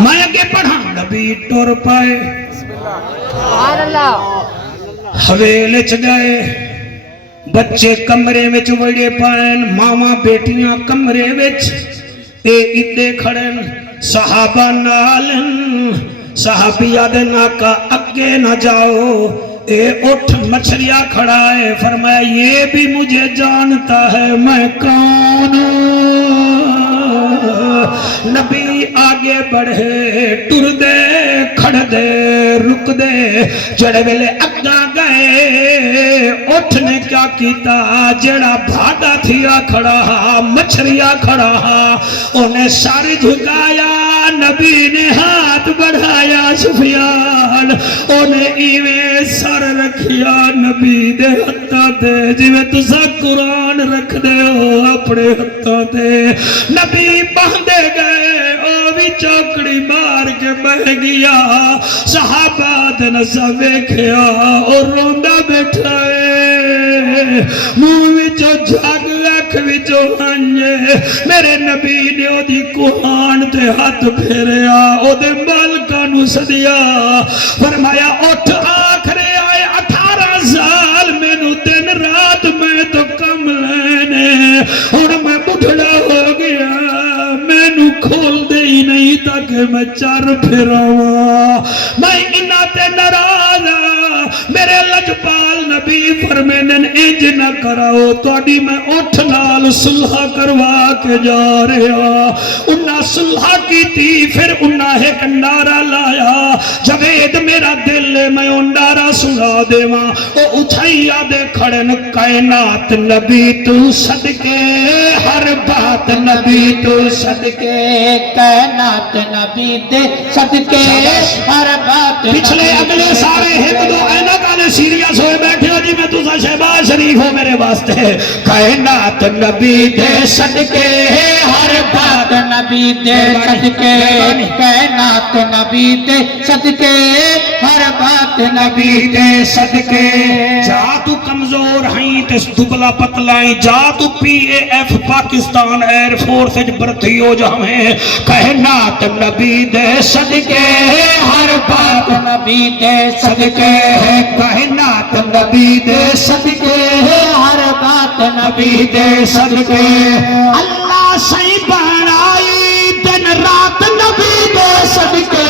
میں اگے پڑھا نبی ٹور پائے حویلے چ گئے بچے کمرے وچ وڑے پائن ماما بیٹیاں کمرے وچ اے ادے کھڑن صحابہ نالن صحابیہ دے ناکا اگے نہ جاؤ اے اٹھ مچھریا کھڑا ہے فرمایا یہ بھی مجھے جانتا ہے میں کون نبی آگے بڑھے ٹر دے کھڑ دے رک دے جڑے ویلے اگا گئے اٹھ نے کیا کیتا جڑا بھاڑا تھیا کھڑا مچھریا کھڑا انہیں سر جھکایا نبی نے ہاتھ بڑھایا سفیان انہیں ایویں سر رکھیا نبی دے ہتھاں تے جویں تساں قرآن رکھ دے ہو اپنے ہتھاں تے نبی باندھے گئے او بھی چوکڑی مار کے بہ گیا صحابہ دے نسا ویکھیا اور روندا بیٹھا ہے منہ وچوں جھگ اکھ وچوں ہنجے میرے نبی نے او دی کوہان تے ہاتھ پھیریا او دے مالکاں نو سدیا فرمایا اٹھ آکھرے آئے 18 سال مینوں دن رات میں تو کم لینے ہن میں بڈھڑا ہو گیا مینوں کھول دے ہی نہیں تاکہ میں چار پھراواں میں انہاں تے ناراض میرے لجپال نبی فرمیندن انج نہ کراؤ تہاڈی میں اٹھ نال صلح کروا کے جا رہا انہاں صلح کیتی پھر انہاں ایک نعرہ لایا جوید میرا دل ہے میں اون نعرہ سنا دیواں او اٹھائیا دے کھڑن کائنات نبی تو صدقے ہر بات نبی تو صدقے کائنات نبی دے صدقے ہر بات پچھلے اگلے سارے ایک دو اینک والے سیریس ہوئے بیٹھے ہو جی میں تسا شہباز شریف ہو میرے واسطے کائنات نبی دے صدقے ہر بات نبی دے صدقے کائنات نبی دے صدقے ہر بات نبی دے صدقے جا تو کمزور ہیں تس دبلا پتلائیں جا تو P A F Pakistan air force برتی ہو جا ہمیں کائنات نبی دے صدقے ہر بات نبی دے صدقے کائنات نبی دے صدقے ہر بات نبی دے صدقے اللہ سی بنائی دن رات نبی دے صدقے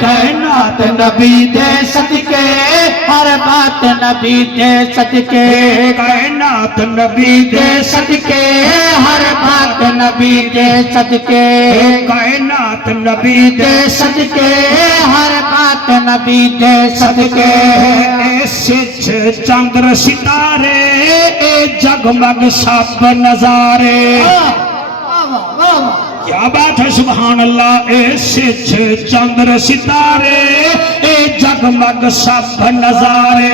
کائنات نبی دے صدقے ہر بات نبی دے صدقے کائنات نبی دے صدقے ہر بات نبی دے صدقے کائنات نبی دے صدقے ہر بات نبی دے صدقے اے سچ چندر ستارے اے جگمگ سب نظارے کیا بات ہے سبحان اللہ اے سچ چندر ستارے اے جگمگ سب نظارے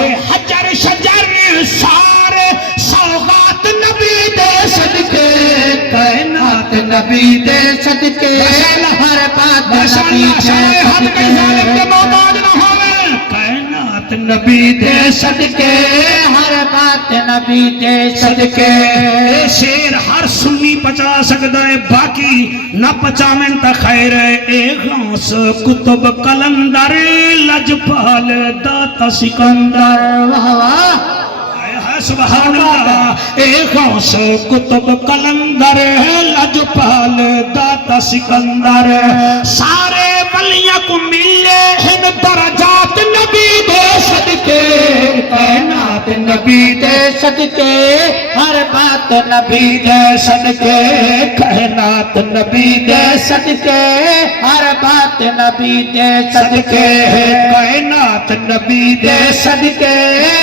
اے حجر شجر سارے سوغات نبی دے صدقے کائنات نبی دے صدقے ہر بات نبی ماشاءاللہ دے شاہ حد کے ظالم کے صدقے محتاج نہ ہوئے کائنات نبی دے صدقے ہر بات نبی دے صدقے اے شیر ہر سنی پچا سکتا ہے باقی نہ پچامن تا خیر ہے اے غوث کتب کلندر لجپال داتا سکندر واہ واہ سبحان اللہ اے غوث کتب کلندر لجپال داتا سکندر سارے ولیاں کو ملے ہیں درجات نبی دے صدقے کائنات نبی دے صدقے ہر بات نبی دے صدقے کائنات نبی دے صدقے ہر بات نبی دے صدقے کائنات نبی دے صدقے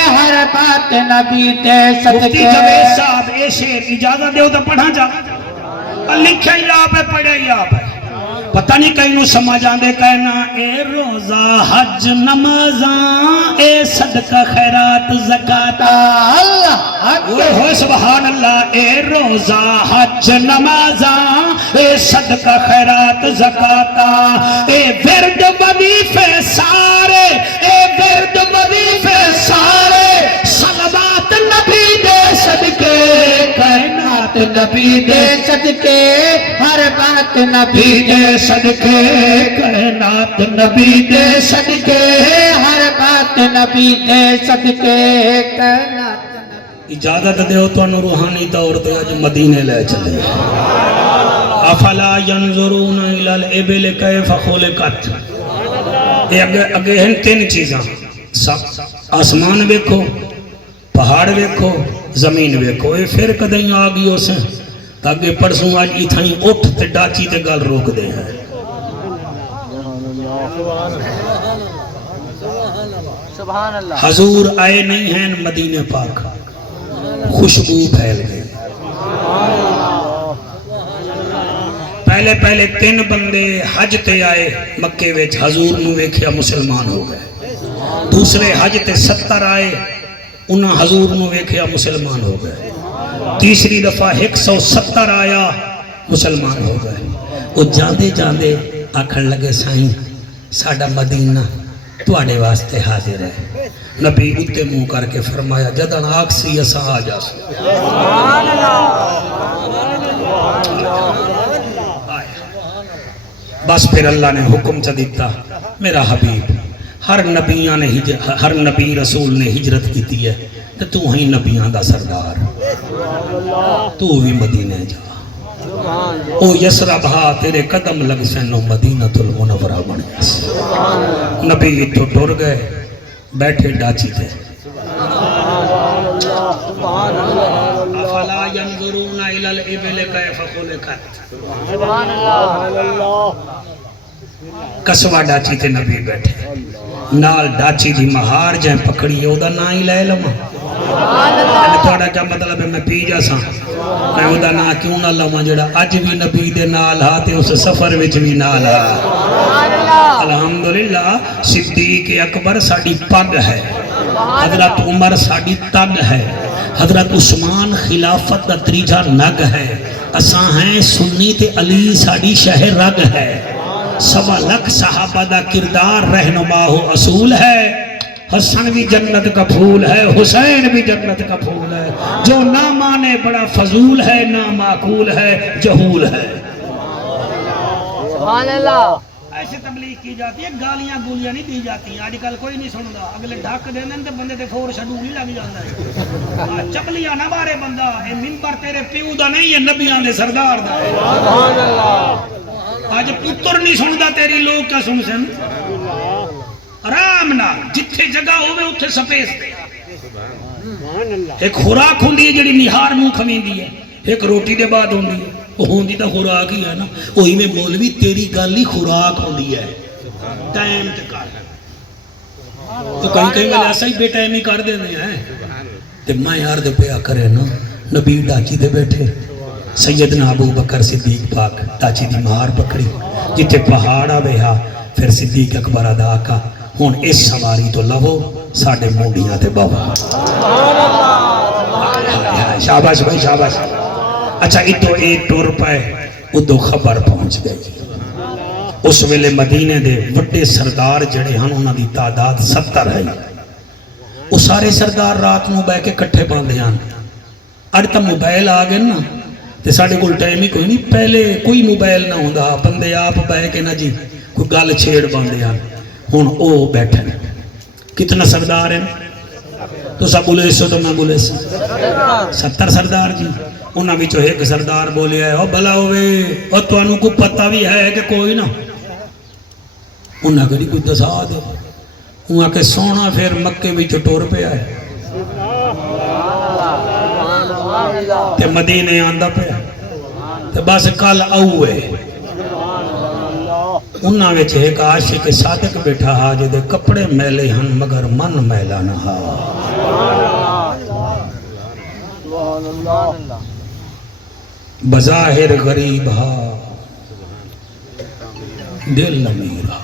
ہر بات نبی دے مفتی صدقے جاوید صاحب اے شیر اجازت دیو تو پڑھا جا لکھا ہی آپ ہے پڑھا ہی آپ ہے پتہ نہیں کہیں نو سمجھ آندے کہنا اے روزہ حج نمازاں اے صدقہ خیرات زکاة اللہ اوہ سبحان اللہ اے روزہ حج نمازاں اے صدقہ خیرات زکاة اے ورد وظیفے سارے اے ورد وظیفے سارے صلوات نبی دے صدقے کائنات نبی دے صدقے ہر بات نبی دے صدقے کائنات نبی دے صدقے ہر بات نبی دے صدقے کائنات اجازت دیو تو انو روحانی طور تے اج مدینے لے چلے افلا ینظرون الی الابل کیف خلقت اگے ہیں تین چیزاں آسمان ویکھو پہاڑ ویکھو زمین ویکھو اے پھر کدیں آ گئی اسے تاکہ پرسوں آج اتھائی اٹھ تے ڈاچی تے گل روک دے ہیں حضور آئے نہیں ہیں مدینہ پاک خوشبو پھیل گئے پہلے پہلے 3 بندے حج تے آئے مکے ویچ حضور نو ویکھیا مسلمان ہو گئے دوسرے حج تے 70 آئے انہاں حضور نو ویکھیا مسلمان ہو گئے تیسری دفعہ 170 آیا مسلمان ہو گئے وہ جاندے جاندے آکھن لگے سائیں ساڈا مدینہ تواڈے واسطے حاضر ہے نبی اتے منہ کر کے فرمایا جدن آکسی اسا آ جا بس پھر اللہ نے حکم چا دیتا میرا حبیب ہر نبی رسول نے ہجرت کیتی ہے تو ہی نبیان دا سردار تو بھی مدینہ جا او یسربہا تیرے قدم لگ سنو مدینہ المنورہ بنے نبی تو ٹر گئے بیٹھے ڈاچی تھے افلا ینظرون الی الابل کیف خلقت کسوا ڈاچی تے نبی بیٹھے نال ڈاچی دی مہار جائیں پکڑی او دا نا ہی لے لما تھوڑا کیا مطلب ہے میں پی جا سا میں او دا نا کیوں نہ لما جڑا اج بھی نبی دے نال ہاتے اس سفر وچ بھی نال ہا الحمدللہ صدیق اکبر ساڑی پگ ہے حضرت عمر ساڑی تگ ہے حضرت عثمان خلافت دا تریجہ نگ ہے اساں ہیں سنی تے علی ساڑی شہر رگ ہے 1.25 لاکھ صحابہ دا کردار رہنما ہو اصول ہے حسن بھی جنت کا پھول ہے حسین بھی جنت کا پھول ہے جو نہ مانے بڑا فضول ہے نہ معقول ہے جہول ہے سبحان اللہ ایسے تبلیغ کی جاتی ہے گالیاں گولیاں نہیں دی جاتی ہیں آج کل کوئی نہیں سندا اگلے ڈھک دینے تے بندے تے فور شڈول ہی لگ جاندا ہے چپلیاں نہ مارے بندہ اے منبر تیرے پیو دا نہیں ہے نبیاں دے سردار دا ہے سبحان اللہ آج پتر نہیں سندا تیری لوگ کیا سن سن آرام نال جتھے جگہ ہوئے اتھے سپیس دے ایک خوراک ہوندی ہے جڑی نہار منہ کھویندی ہے ایک روٹی دے بعد ہوندی ہے وہ ہوندی تا خوراک ہی ہے نا وہی میں مولوی تیری گل ہی خوراک ہوندی ہے ٹائم تے کر تو کہیں کہیں میں ایسا ہی بے ٹائم ہی کر دینے ہیں تے میں یار دے پیا کرے نا نبی ڈاچی دے بیٹھے سیدنا ابو بکر صدیق پاک ڈاچی دی مہار پکڑی جتے پہاڑا بہا پھر صدیق اکبر ادا کا ہون اس سواری تو لہو ساڑھے موڈیاں تے بابا شاباش بھائی شاباش اچھا اتو ایک ٹور پائے ادو خبر پہنچ گئی اس ویلے مدینے دے وڈے سردار جڑے ہن انہاں دی تعداد 70 ہے وہ سارے سردار رات نو بہ کے کٹھے پاندے ہیں اج تو موبائل آ گئے نا تے ساڈے کول ٹائم ہی کوئی نہیں پہلے کوئی موبائل نہ ہوندا بندے آپ بہ کے نا جی کوئی گل چھیڑ پاندے ہیں ہن او بیٹھے کتنا سردار ہیں تو سب بولے سو تو میں بولے سو 70 سردار جی انہاں وچوں ایک سردار بولیا ہے او بھلا ہوئے او تانوں کو پتہ بھی ہے کہ کوئی نہ انہاں کدی کوئی دسا دے وہاں کے سونا پھر مکے وچ ٹور پیا ہے تے مدینے آندا پیا تے بس کل آؤے انہاں وچ ایک عاشق صادق بیٹھا ہا جے دے کپڑے میلے ہن مگر من میلا نہ ہا بظاہر غریب ہا دل امیر ہا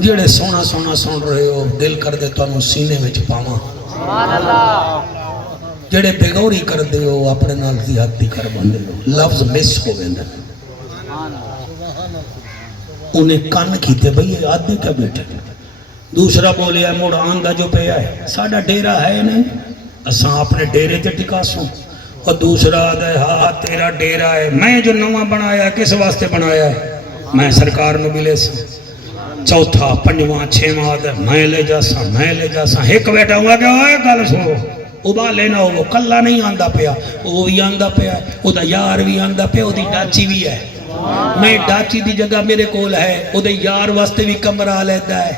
جڑے سونا سونا سن رہے ہو دل کر دے تانوں سینے وچ پاواں جڑے بےغوری کر دے ہو اپنے نال زیادتی کر بندے ہو لفظ مس ہو ویندے انہیں کن کیتے بھئی آدھے کیا بیٹھے دوسرا بولیا مڑ آندہ جو پہ ہے ساڑھا ڈیرہ ہے نہیں اساں اپنے ڈیرے تے ٹکاسوں اور دوسرا آدھے ہاں تیرا ڈیرہ ہے میں جو نواں بنایا کس واسطے بنایا ہے میں سرکار نو ملے سے چوتھا پنجواں چھواں آدھے میں لے جاساں ایک بیٹا ہوا کہ اوے گل سنو ابا لینا ہو وہ کلا نہیں آندہ پیا وہ بھی آندہ پیا او دا یار بھی آندہ پیا او دی ڈاچی بھی ہے میں ڈاچی دی جگہ میرے کول ہے او دے یار واسطے بھی کمرہ لیتا ہے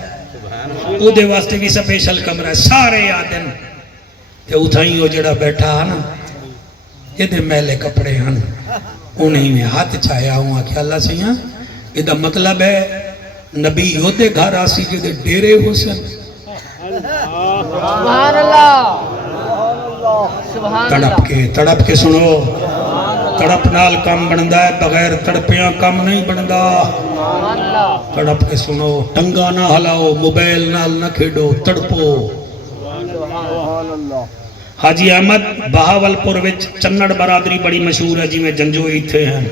او دے واسطے بھی سپیشل کمرہ ہے سارے آدن تے اتھائیں ہو جڑا بیٹھا ہے نا یہ دے میلے کپڑے ہیں انہیں میں ہاتھ چاہیا ہوں کہ اللہ سیاں یہ دا مطلب ہے نبی ہوتے گھر آسی جو دے ڈیرے ہو سن سبحان اللہ تڑپ کے سنو تڑپ نال کم بندہ ہے بغیر تڑپیاں کم نہیں بندہ تڑپ کے سنو ٹنگا نہ ہلاؤ موبائل نال نہ کھیڑو تڑپو حاجی احمد بہاول پور وچ چنڑ برادری بڑی مشہور ہے جی میں جنجوئی تھے ہیں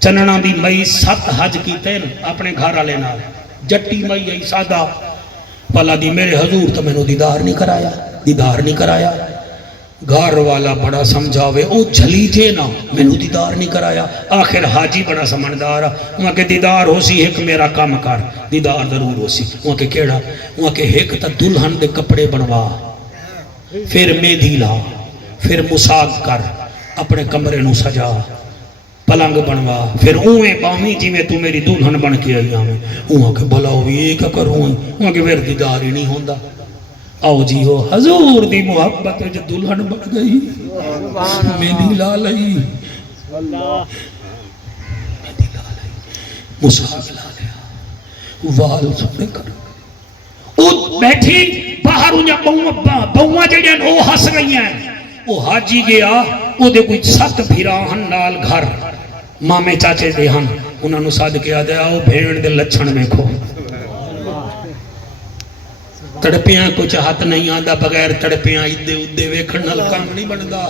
چننا دی مئی 7 حج کیتے ہیں اپنے گھر والے نال جٹی مئی ہے سادہ پلا دی میرے حضور تو میں نے دیدار نہیں کرایا گھر والا بڑا سمجھاوے او جھلی تھے نا میں نے دیدار نہیں کرایا آخر حاجی بڑا سمجھدار وہاں کے دیدار ہو سی ایک میرا کام کر دیدار ضرور ہو سی وہاں کے کیڑا وہاں کے ایک تا دلہن دے کپڑے بنوا پھر مہندی لا پھر مساگ کر اپنے کمرے نو سجا پلنگ بنوا پھر اویں بامی جی میں تو میری دلہن بن کے آئی ہمیں وہاں کے بھلا ہوئی ایک کروں وہاں کے پھر دیدار ہی نہیں ہوندا آؤ جی ہو حضور دی محبت جو دلہن بن گئی مہندی لا لئی مساگ لا لیا وال سنے کر او بیٹھی باہر بہواں جڑیاں او ہس گئی ہیں او حاجی گیا او دے کوئی 7 بھیرا ہن نال گھر مامے چاچے دے ہن انہاں نو سد کے آدھے آؤ بھیڑ دے لچھن ویکھو تڑپیاں کچھ ہاتھ نہیں آندا بغیر تڑپیاں ادے ادے ویکھن نال کام نہیں بندا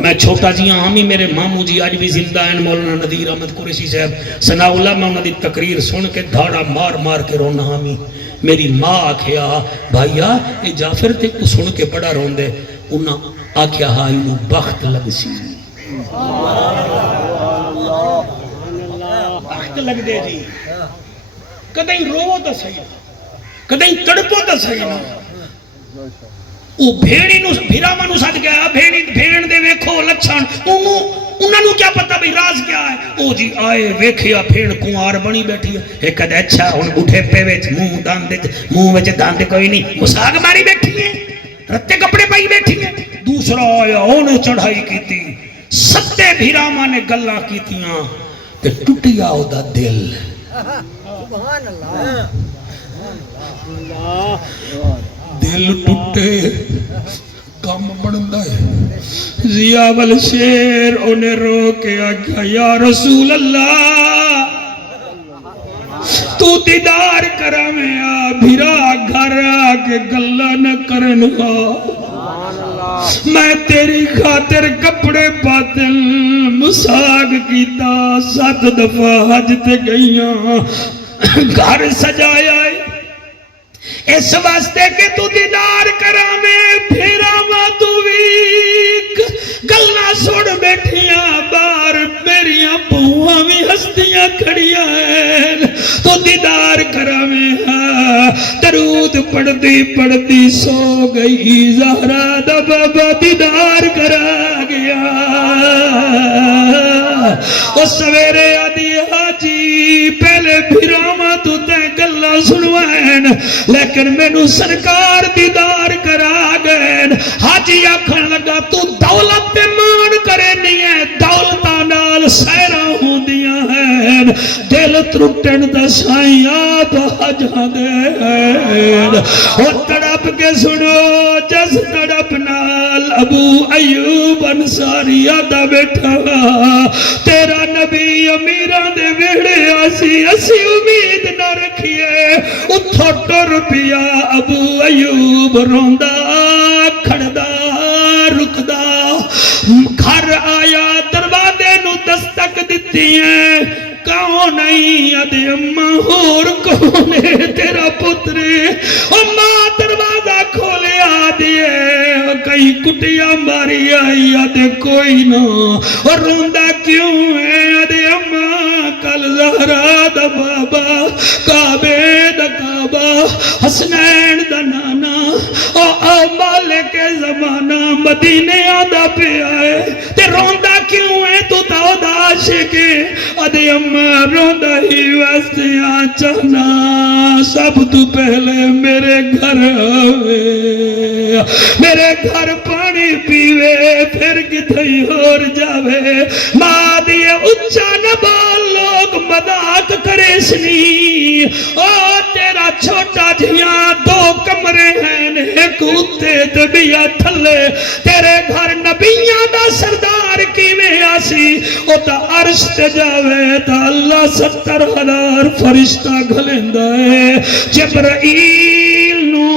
میں چھوٹا جی ہاں ہی میرے ماموں جی اج بھی زندہ ہیں مولانا نذیر احمد قریشی صاحب ثناء اللہ میں انہاں دی تقریر سن کے دھاڑا مار مار کے رونا ہاں میری ماں آکھیا بھائیا یہ جعفر تے کو سن کے بڑا روندے انہاں آکھیا ہاں انہوں بخت لگ سی بخت لگ دے جی کدیں رو دا صحیح کدیں تڑپو دا صحیح نا او بھیڑی نو بھیراما نو ساتھ گیا بھیڑن دے ویکھو لچھن انہوں نے کیا پتا بھی راز کیا ہے او جی آئے ویکھیا بھیڑ کنوار بنی بیٹھی ہے ایک کہتے اچھا ہن بوٹھے پہ وچ منہ وچ داند کوئی نہیں مساگ ماری بیٹھی ہے رتے کپڑے پائی بیٹھی ہے دوسرا آیا انہوں چڑھائی کیتی 7 بھیراما نے گلاں کیتیاں تے ٹوٹیا او دا دل سبحان اللہ دل ٹوٹے کم بڑھندا ہے زیاول شیر انہیں رو کے آگیا یا رسول اللہ تو دیدار کرا میں آ بھیرا گھر آگے گلہ نہ کرنگا میں تیری خاطر کپڑے باطل مساگ کیتا 7 دفعہ حج تے گئیاں گھر سجایا اس واسطے کہ تو دیدار کراویں پھراواں تو وی گلاں سن بیٹھیاں بار میریاں بہواں وی ہستیاں کھڑیاں ہیں تو دیدار کراویں ہاں درود پڑھتی پڑھتی سو گئی زہرا دا بابا دیدار کرا گیا وہ سویرے آدھی حاجی پہلے بھراواں تو تے گلاں سنوائن لیکن مینوں سرکار دیدار کرا گئے حاجی آکھن لگا تو دولت تے مان کرے نہیں ہے دولتاں نال سیراں ہوندیاں ہیں دل ترٹن دا سائیں آپ جاندے ہیں او تڑپ کے سنو جس تڑپ نال ابو ایوب انصاری آدھا بیٹھا تیرا نبی امیران دے ویڑے آسی اسی امید نہ رکھیے اتھو ٹر پیا ابو ایوب روندہ کھڑدا رکدا گھر آیا دروازے نو دستک دیتی ہیں کون نہیں ادھے اماں اور کون ہے تیرا پترے اماں دروازہ کھولے آدھے کئی کٹیا ماری آئی ادھے کوئی نہ اور روندہ کیوں ہے ادھے اماں کل زہرا دا بابا کعبے دا کعبہ حسنین دا نانا او مالک زمانہ مدینے آدھا پہ آئے تے روندہ کیوں ہے تو دا عاشق ادھے اماں روندہ ہی واسطیاں چاہنا سب تو پہلے میرے گھر آوے میرے گھر پانی پیوے پھر کتھئی اور جاوے ماں دیئے اچھا نبال لوگ مذاق کرے سنی او تیرا چھوٹا جھیاں دو کمرے ہیں ایک اتے دبیا تھلے تیرے گھر نبیاں دا سردار کیویں آسی او تا عرش تے جاوے تا اللہ 70,000 فرشتہ گھلندہ ہے جبرائیل نو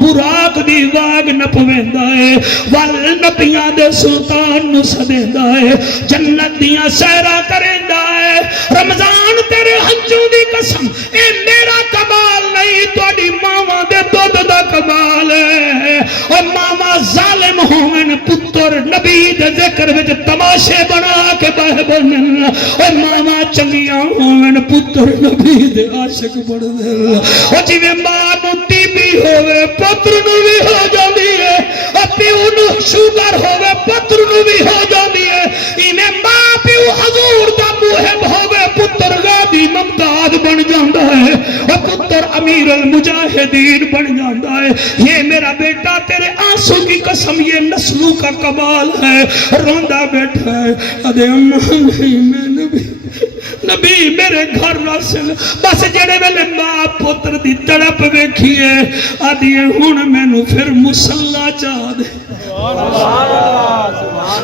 براق دی واگ نپویندہ ہے وال نبیاں دے سلطان نو سدیندہ ہے جنت دیاں سیرہ کریندہ ہے رمضان تیرے ہنجوں دی قسم اے میرا کمال نہیں توڑی ماما دے دودھ دا کمال ہے اور ماما ظالم ہوئن پتر نبی دے ذکر وچ تماشے بنا کے باہ بنن اور ماما چنگیاں ہوئن پتر نبی دے عاشق بڑھ دے اور جیوے ماں نو ٹی بی ہوئے پتر نو بھی ہو جاندی ہے اور پیو نو شوگر ہوئے پتر نو بھی ہو جاندی ہے انہیں ماں پیو حضور دا محب ہوئے پتر غادی ممتاز بن جاندہ ہے اور پتر امیر المجاہدین بن جاندہ ہے یہ میرا بیٹا تیرے آنسوں کی قسم یہ نسلوں کا کمال ہے روندہ بیٹھا ہے ادھے اماں نہیں میں نبی میرے گھر راسل بس جڑے ویلے ماں پتر دی تڑپ ویکھیے آدھیے ہون میں نو پھر مسلح چاہ دے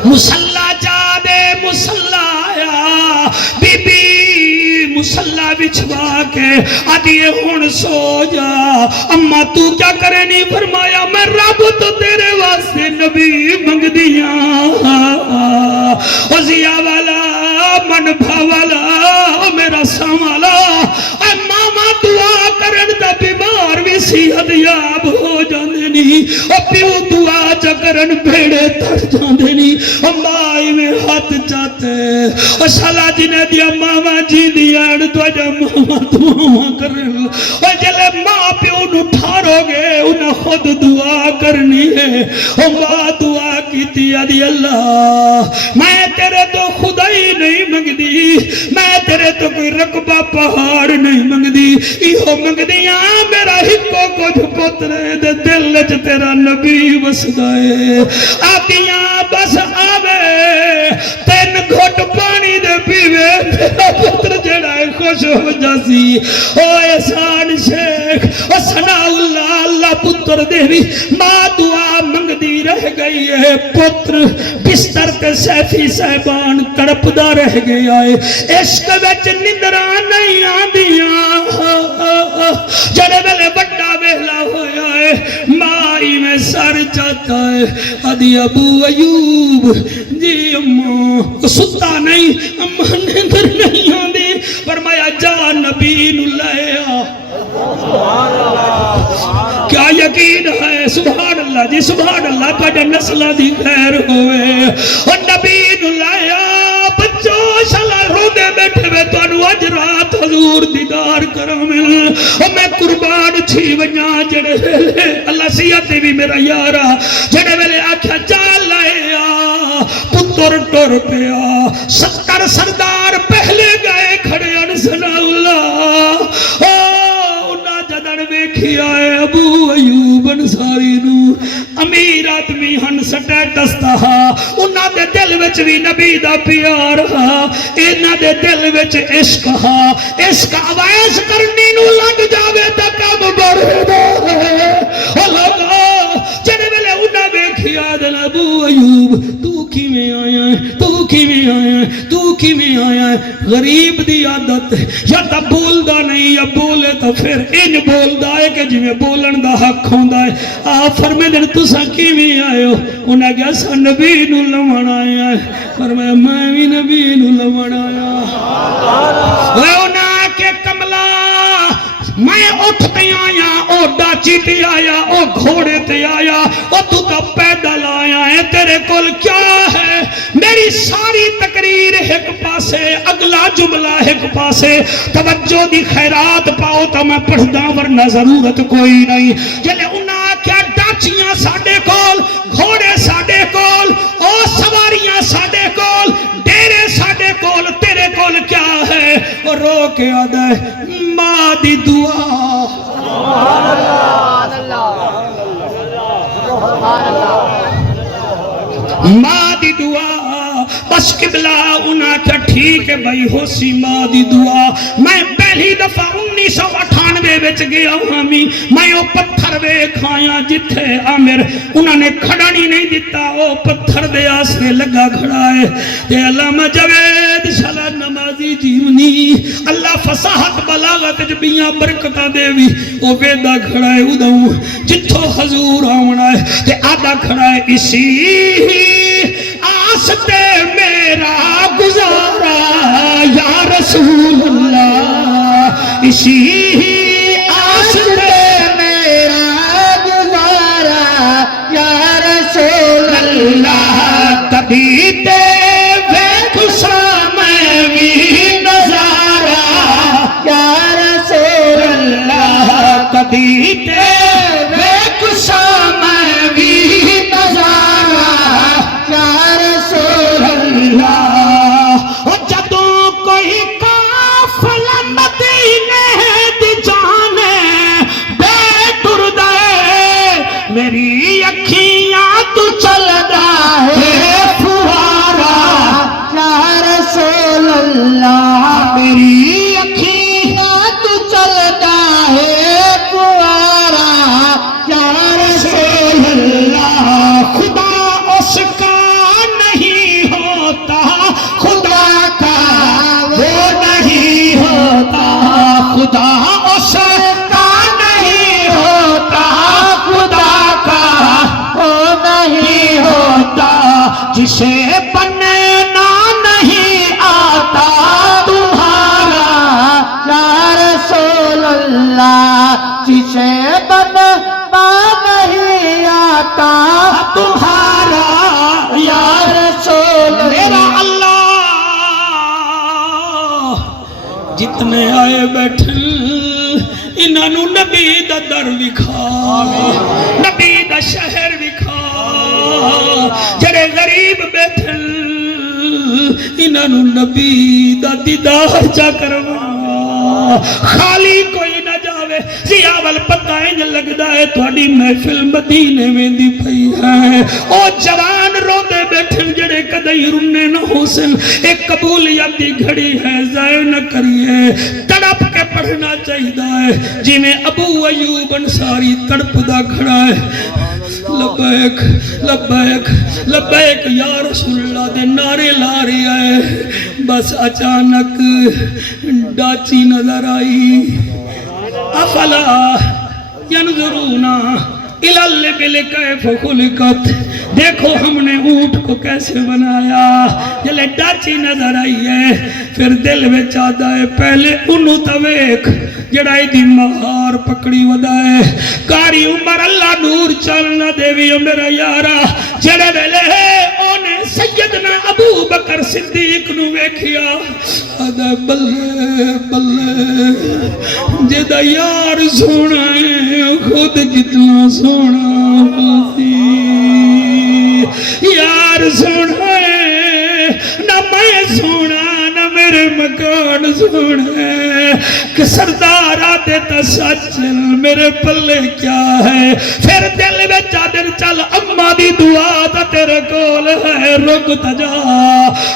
مسلح چاہ دے مسلح آیا بی بی مسلح بچھوا کے آدھیے ہون سو جا اماں تو کیا کرے نہیں فرمایا میں رب تو تیرے واسطے نبی منگ دیاں وزیہ والا من بھاوالا میرا سامالا اے ماما دعا کرن دا بیمار بھی صحت یاب ہو جاندے نہیں او پیو دعا چکرن بھیڑے تر جاندے نہیں او مائی میں ہاتھ چاہتے او شالا جی نے دیا ماما جی دیا تو جا ماما دعا کرن او جلے ماں پیو نو ٹھارو گے انہیں خود دعا کرنی ہے او ماں دعا کی تیا دی اللہ میں تیرے تو خدا ہی نہیں منگ دی میں تیرے تو کوئی رقبہ پہاڑ نہیں منگ دی ایہو منگ دیاں میرا ہکو کچھ پترے دے دل چ تیرا نبی وسدائے آتیاں بس آوے تین گھٹ پانی دے پیوے میرا پتر جڑا ہے خوش ہو جاسی او احسان شیخ او ثناء اللہ اللہ پتر دیوی ماں دعا منگ دی رہ گئی ہے پتر بستر تے سیفی صاحبان تڑپ دا رہ گیا ہے عشق وچ نندران نہیں آندیاں جڑے ویلے بڑا ویلا ہویا ہے مائی میں سر چاہتا ہے ادھی ابو ایوب جی اماں ستا نہیں اماں نندر نہیں آندی فرمایا جا نبی نو لے آ یقین ہے سبحان اللہ جی سبحان اللہ تواڈے نسلاں دی خیر ہوئے او نبی نو لایا بچو شالا روندے بیٹھے وے تانوں اج رات حضور دیدار کرامل او میں قربان تھی ونجاں جڑے ویلے اللہ سیادی بھی میرا یارا جڑے ویلے آکھیا چال لائیا پتر ٹر پیا 70 سردار پہلے گئے کھڑے انسنا اللہ جدن ویکھی آئے ابو ایوب انصاری نو امیر آدمی ہن سٹیٹس تہا انہاں دے دل وچ بھی نبی دا پیار ہا انہاں دے دل وچ عشق ہا عشق اوائس کرنی نو لگ جاوے تا کم بڑھدا ہے او لوگا جڑے ویلے انہاں ویکھی آدن ابو ایوب تو کیویں آیا ہے تو کیویں آیا ہے تو کیویں آیا ہے غریب دی عادت یا تا بولدا نہیں یا بولے تو پھر ان بولدا ہے کہ جویں بولن دا حق ہوندا ہے آ فرمے دن تساں کیویں آئے ہو انہاں کہا سا نبی نو لمن آیا ہے فرمایا میں بھی نبی نو لمن آیا اے انہاں کہ کملا میں اٹھ تے آیا او ڈاچی تے آیا او گھوڑے تے آیا او تو پیدل آیا ہے تیرے کول کیا ہے میری ساری تقریر ایک پاسے اگلا جملہ ایک پاسے توجہ دی خیرات پاؤ تو میں پڑھ دا ورنہ ضرورت کوئی نہیں جلے انہاں کیا ڈاچیاں ساڑے کول گھوڑے ساڑے کول او سواریاں ساڑے کول ڈیرے ساڑے کول تیرے کول کیا ہے اور رو کے آدھا ہے ماں دی دعا ماں دی دعا بس قبلہ انہاں کیا ٹھیک ہے بھائی ہو سی ماں دی دعا میں پہلی دفعہ 1998 وچ گیا ہمی میں او پتھر وے کھایا جتھے عامر انہاں نے کھڑانی نہیں دیتا او پتھر دے آسرے لگا کھڑا ہے تے علامہ جوید شالا نمازی جیونی اللہ فصاحت بلاغت جبیاں برکتہ دے بھی او ویدہ کھڑا ہے ادھوں جتھو حضور آمنا ہے تے آدھا کھڑا ہے اسی آستے میرا گزارا یا رسول اللہ اسی آستے میرا گزارا یا رسول اللہ کبھی تے ویکھ سامے بھی نظارہ یا رسول اللہ کبھی تے ویکھ سامے بھی نظارہ یا رسول اللہ اور جدوں کوئی قافلہ مدینے دی جانے بے ٹردے میری اکھیاں تو چل ہے فوارا یا رسول اللہ میری اکھیاں تو چل ہے فوارا یا رسول اللہ خدا اس کا نہیں ہوتا خدا کا وہ نہیں ہوتا خدا اس کا نہیں ہوتا خدا کا وہ نہیں ہوتا جسے بننا نہیں آتا تمہارا یا رسول اللہ جسے بننا نہیں آتا تمہارا یا رسول میرا اللہ جتنے آئے بیٹھے انہوں نبی دا در وکھا نبی دا شہر وکھا جڑے غریب بیٹھے انہوں نبی دا دیدار چا کروا خالی کوئی نہ جاوے زیاول پتہ انج لگدا ہے تھوڑی محفل مدینے میں دی پئی ہے او جوان روندے بیٹھے جڑے کدی رنے نہ ہو سن ایک قبولیت دی گھڑی ہے ضائع نہ کریے تڑپ کے پڑھنا چاہیدا ہے جی میں ابو ایوب انصاری تڑپدا کھڑا ہے لبیک لبیک لبیک یا رسول اللہ دے نعرے لا رہی ہے بس اچانک ڈاچی نظر آئی افلا ینظرون الی الابل کیف خلقت دیکھو ہم نے اونٹ کو کیسے بنایا جلے ڈاچی نظر آئی ہے پھر دل میں چاہتا ہے پہلے انہوں تویک جڑا دی مہار پکڑی ودا ہے کاری عمر اللہ نور چلنا دیوی میرا یارا جڑے ویلے اونے سیدنا ابو بکر صدیق نو ویکھیا آدھا بلے بلے جدا یار سونا ہے خود کتنا سونا ہوتی یار سونا ہے نہ میں سونا نہ میرے مکان سونا ہے کہ سردار آتے تا سچ میرے پلے کیا ہے پھر دل میں چادر چل اممہ دی دعا تا تیرے کول ہے رک تجا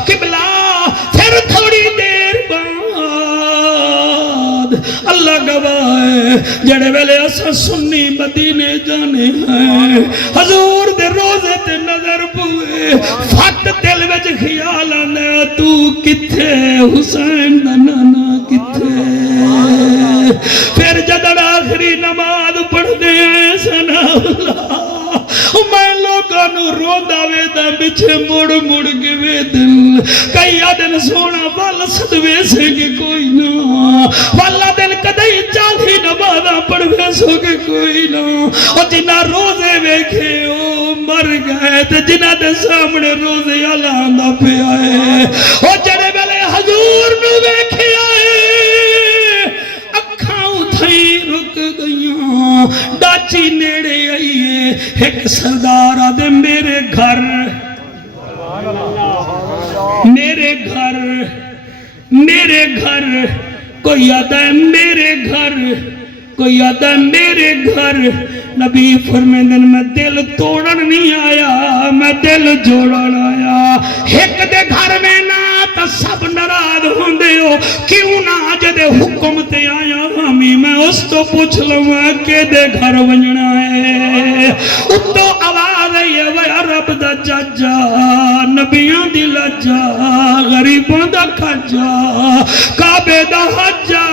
قبلہ پھر تھوڑی دیر بعد اللہ گواہ ہے جڑے ویلے اسا سنی مدینے جانے ہیں حضور دے روزے تے نظر پوئے فٹ دل وچ خیال آنے تو کتھے حسین دا نانا کتھے پھر جدڑ آخری نماز پڑھ دے ہیں سنا اللہ میں لوگاں نو روندا ویدا بچھے مڑ مڑ کے وے دل کئی آدن سونا والا صدوے سے کہ کوئی نہ والا دل کدئی چالی نمازاں پڑھوے سو کہ کوئی نہ اور جنہ روزے ویکھے او مر گئے تے جنہ دے سامنے روزے اللہ نہ پہ آئے اور جڑے ویلے حضور نو ویکھے آئے تھئی رک گئیاں ڈاچی نیڑے آئیے ایک سردار آدھے میرے گھر کوئی آدھا ہے میرے گھر کوئی آدھا ہے میرے گھر نبی فرمیندن میں دل توڑن نہیں آیا میں دل جوڑن آیا ایک دے گھر میں نہ تا سب نراض ہوندے ہو کیوں نہ جدے حکم تے آیا ہمیں میں اس تو پوچھ لوں کہ دے گھر ونجنا ہے اتو آواز ہے ویا رب دا ججا نبیان دی لجا غریبوں دا کھجا کعبے دا حجا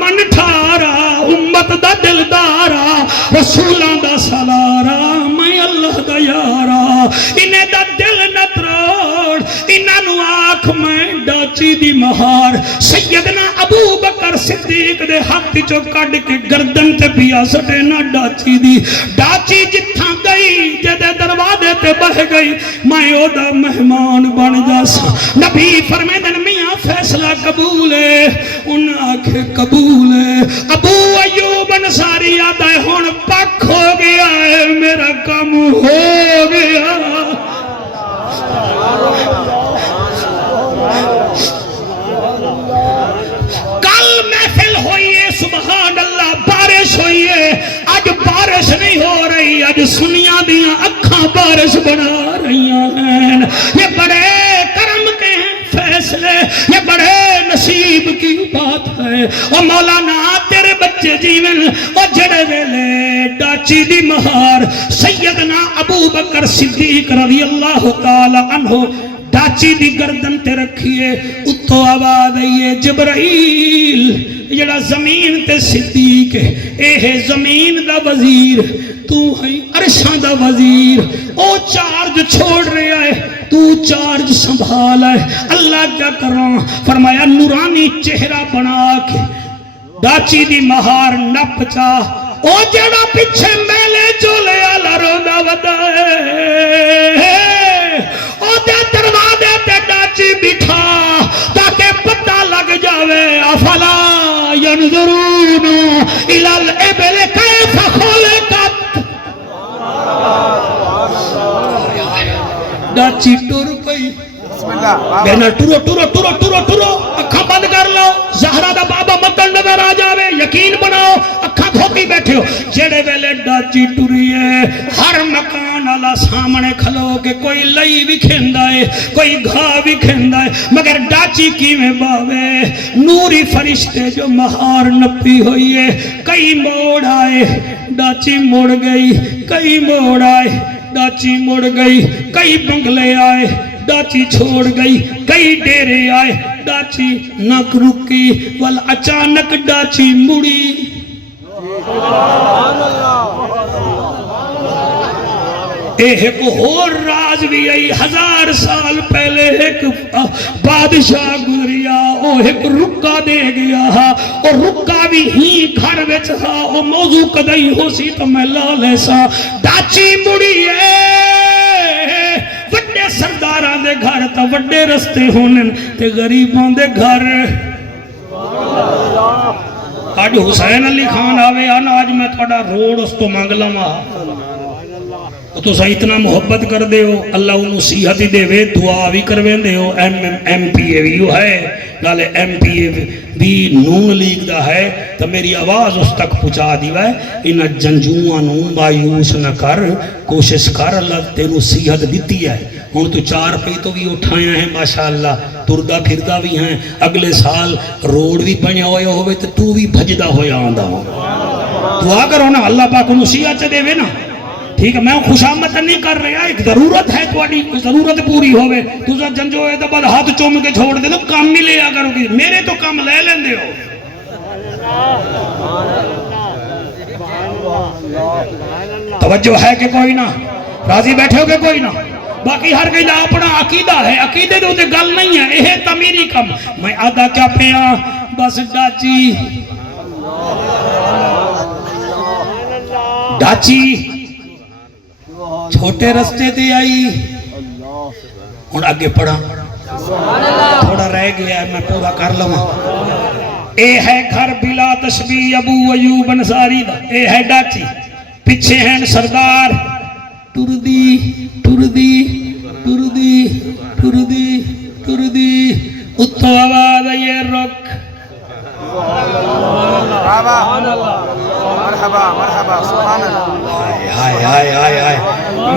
من ٹھارا امت دا دلدارا رسولاں دا سلارا میں اللہ دا یارا انہیں دا دل نہ تروڑ انہاں نو آنکھ میں ڈاچی دی مہار سیدنا ابو بکر صدیق دے ہاتھ چو کڑ کے گردن تے پیا سٹے نہ ڈاچی دی ڈاچی جتھاں گئی جدے دروازے تے بہ گئی میں او دا مہمان بن جاسا نبی فرمیدن میاں فیصلہ قبول ہے ان آنکھیں قبول ہے ابو ایوب انصاری آتا ہے ہون پک ہو گیا ہے میرا کم ہو گیا کل محفل ہوئی ہے سبحان اللہ بارش ہوئی ہے آج بارش نہیں ہو رہی آج سنیاں دیاں اکھاں بارش بنا رہی ہیں یہ بڑے کرم کے ہیں فیصلے یہ بڑے نصیب کی بات ہے اور مولانا تیرے بچے جیون اور جڑے ویلے ڈاچی دی مہار سیدنا ابو بکر صدیق رضی اللہ تعالی عنہ ڈاچی دی گردن تے رکھیے اتو آواز آئیے جبرائیل جڑا زمین تے صدیق اے زمین دا وزیر تو ہے عرشاں دا وزیر او چارج چھوڑ رہا ہے تو چارج سنبھال ہے اللہ کیا کراں فرمایا نورانی چہرہ بنا کے ڈاچی دی مہار نپ چاہ او جڑا پچھے میلے چولے آلہ روندا ودا ہے او دے دروازے تے ڈاچی بٹھا تاکہ پتہ لگ جاوے افلا ینظرون الی الابل کیف خلقت ڈاچی ٹر پئی کہنا ٹرو ٹرو ٹرو ٹرو ٹرو اکھاں بند کر لو زہرہ دا بابا مدن نظر آ جاوے یقین بناؤ اکھاں کھوتی بیٹھے ہو جڑے ویلے ڈاچی ٹری ہے ہر مکان والا سامنے کھلو کے کوئی لئی بھی کھیندا ہے کوئی گھا بھی کھیندا ہے مگر ڈاچی کی میں باوے نوری فرشتے جو مہار نپی ہوئی ہے کئی موڑ آئے ڈاچی مڑ گئی کئی موڑ آئے ڈاچی مڑ گئی کئی بنگلے آئے ڈاچی چھوڑ گئی کئی ڈیرے آئے ڈاچی نہ رکی ول اچانک ڈاچی مڑی ایک اور راز بھی آئی 1000 سال پہلے ایک بادشاہ گزریا وہ ایک رکا دے گیا اور رکا بھی ہی گھر وچ ہا وہ موضوع کدی ہو سی تو میں لا لے سا ڈاچی مڑی ہے وڈے سرداراں دے گھر تا وڈے رستے ہونے تے غریباں دے گھر آج حسین علی خان آوے آنا آج میں تھوڑا روڑ اس تو مانگ لما تو سا اتنا محبت کر دے ہو اللہ انہوں صحت ہی دے وے دعا بھی کرویں دے ہو ایم پی اے بھی ہے نالے ایم پی اے بھی نون لیگ دا ہے تو میری آواز اس تک پہنچا دیوا ہے انہ جنجوانوں مایوس نہ کر کوشش کر اللہ تینوں صحت دیتی ہے ہوں تو 4 پہ تو بھی اٹھایا ہیں ماشاءاللہ تردہ پھردہ بھی ہیں اگلے سال روڈ بھی بنیا ہوئے تو بھی بھجدہ ہویا آندہ ہوں دعا کرو نا اللہ پاک انہوں صحت دے وے نا ٹھیک ہے میں خوش آمد نہیں کر رہا ایک ضرورت ہے تھوڑی ضرورت پوری ہوئے تو جنجو ہے تو بعد ہاتھ چوم کے چھوڑ دے تو کام نہیں لیا کرو گی میرے تو کام لے لیں دے ہو توجہ ہے کہ کوئی نہ راضی بیٹھے ہو کہ کوئی نہ باقی ہر کئی اپنا عقیدہ ہے عقیدے دے ہوتے گل نہیں ہے یہ تمیری کم میں آدھا کیا پیا بس ڈاچی چھوٹے رستے تے آئی اور آگے پڑھا تھوڑا رہ گیا ہے میں پورا کر لوں اے ہے گھر بلا تشبیح ابو ایوب انصاری دا اے ہے ڈاچی پیچھے ہیں سردار ٹردی ٹردی ٹردی ٹردی ٹردی اتھو آواز یہ رک مرحبا مرحبا سبحان اللہ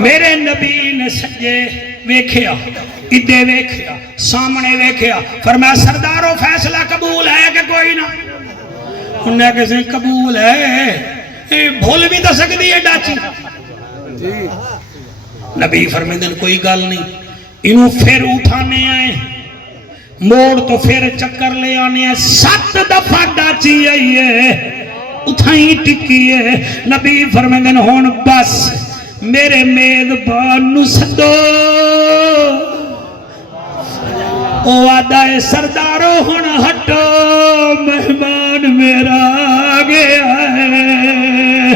میرے نبی نے سجے ویکھیا ادھے ویکھیا سامنے ویکھیا فرمایا سردارو فیصلہ قبول ہے کہ کوئی نہ انہوں نے کہا قبول ہے بھول بھی تو سکتی ہے ڈاچی نبی فرمائے دن کوئی گل نہیں انہوں پھر اٹھانے آئے موڑ تو پھر چکر لے آنے آئے 7 دفعہ ڈاچی آئی ہے اتھائی ٹکی ہے نبی فرمائے دن ہون بس میرے میدبان نسدو او آدھائے سردارو ہون ہٹو مہمان میرا آگیا ہے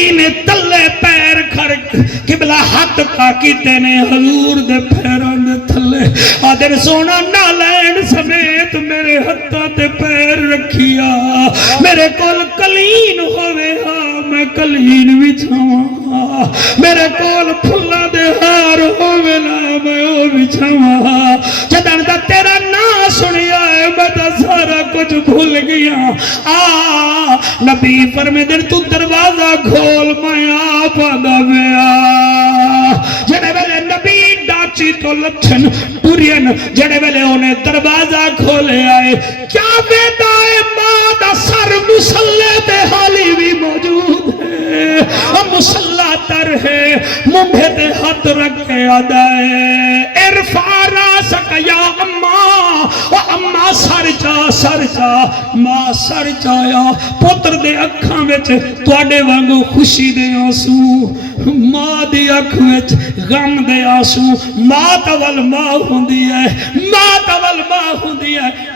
انہیں تلے پیر کھڑک قبلہ ہاتھ کا کیتے نے حضور دے پیران دے تھلے آدھر سونا نالین سمیت میرے ہتھا تے پیر رکھیا میرے کول کلین ہوئے ہاں میں کلین بھی چھاواں میرے کول پھلا دے ہار ہوئے نا میں او بھی چھاواں جدن دا تیرا نا سنیا ہے میں تا سارا کچھ بھول گیا نبی فرمے دن تو دروازہ کھول میں آپ آدھا بیا جڑے ویلے نبی ڈاچی تو لچھن پورین جڑے ویلے انہیں دروازہ کھولے آئے کیا بیدائے ماں دا سر مسلح تے حالی بھی موجود ہے مسلح تر ہے مونڈے تے ہاتھ رکھ کے آدھائے ارفع راسک یا اماں سر جا ماں سر جایا پتر دے اکھاں وچ تواڈے وانگو خوشی دے آنسو ماں دی اکھ وچ غم دے آنسو ماں تول ماں ہوندی ہے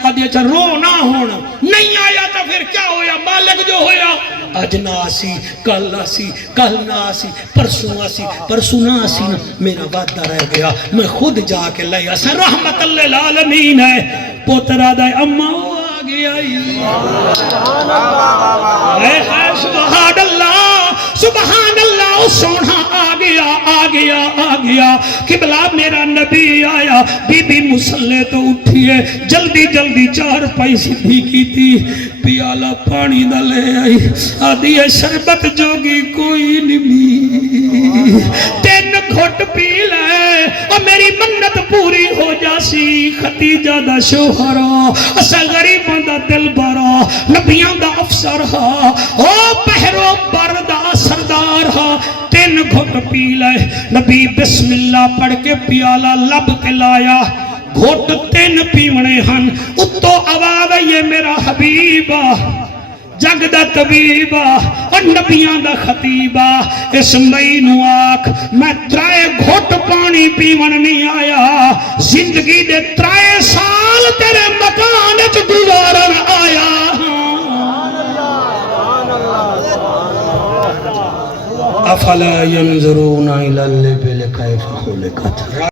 آدھی اچھا رو نہ ہونا نہیں آیا تو پھر کیا ہویا مالک جو ہویا آج نہ آسی کل آسی کل نہ آسی پرسوں نہ آسی نا میرا وعدہ رہ گیا میں خود جا کے لے آسا رحمت اللہ العالمین ہے پوترہ دائے اماں آگیا سبحان اللہ سونا آگیا قبلہ میرا نبی آیا بی بی مسلح تو اٹھی ہے جلدی 4 پائی سدھی کی تھی پیالہ پانی نہ لے آئی آدھی ہے شربت جوگی کوئی نہیں 3 گھٹ پی لے اور میری منت پوری ہو جاسی ختیجہ دا شوہرہ اسا غریبوں دا دل برا نبیان دا افسر ہا او پہرو بردہ سردار ہا 3 گھٹ پی لے نبی بسم اللہ پڑھ کے پیالہ لب کے لایا گھٹ 3 پیونے ہن اتو آواز یہ میرا حبیبہ جگ دا طبیبہ اور نبیان دا خطیبہ اس مینو آکھ میں 3 گھٹ پانی پیون نہیں آیا زندگی دے 3 سال تیرے مکان چ افلا ينظرون الى الابل كيف خلقت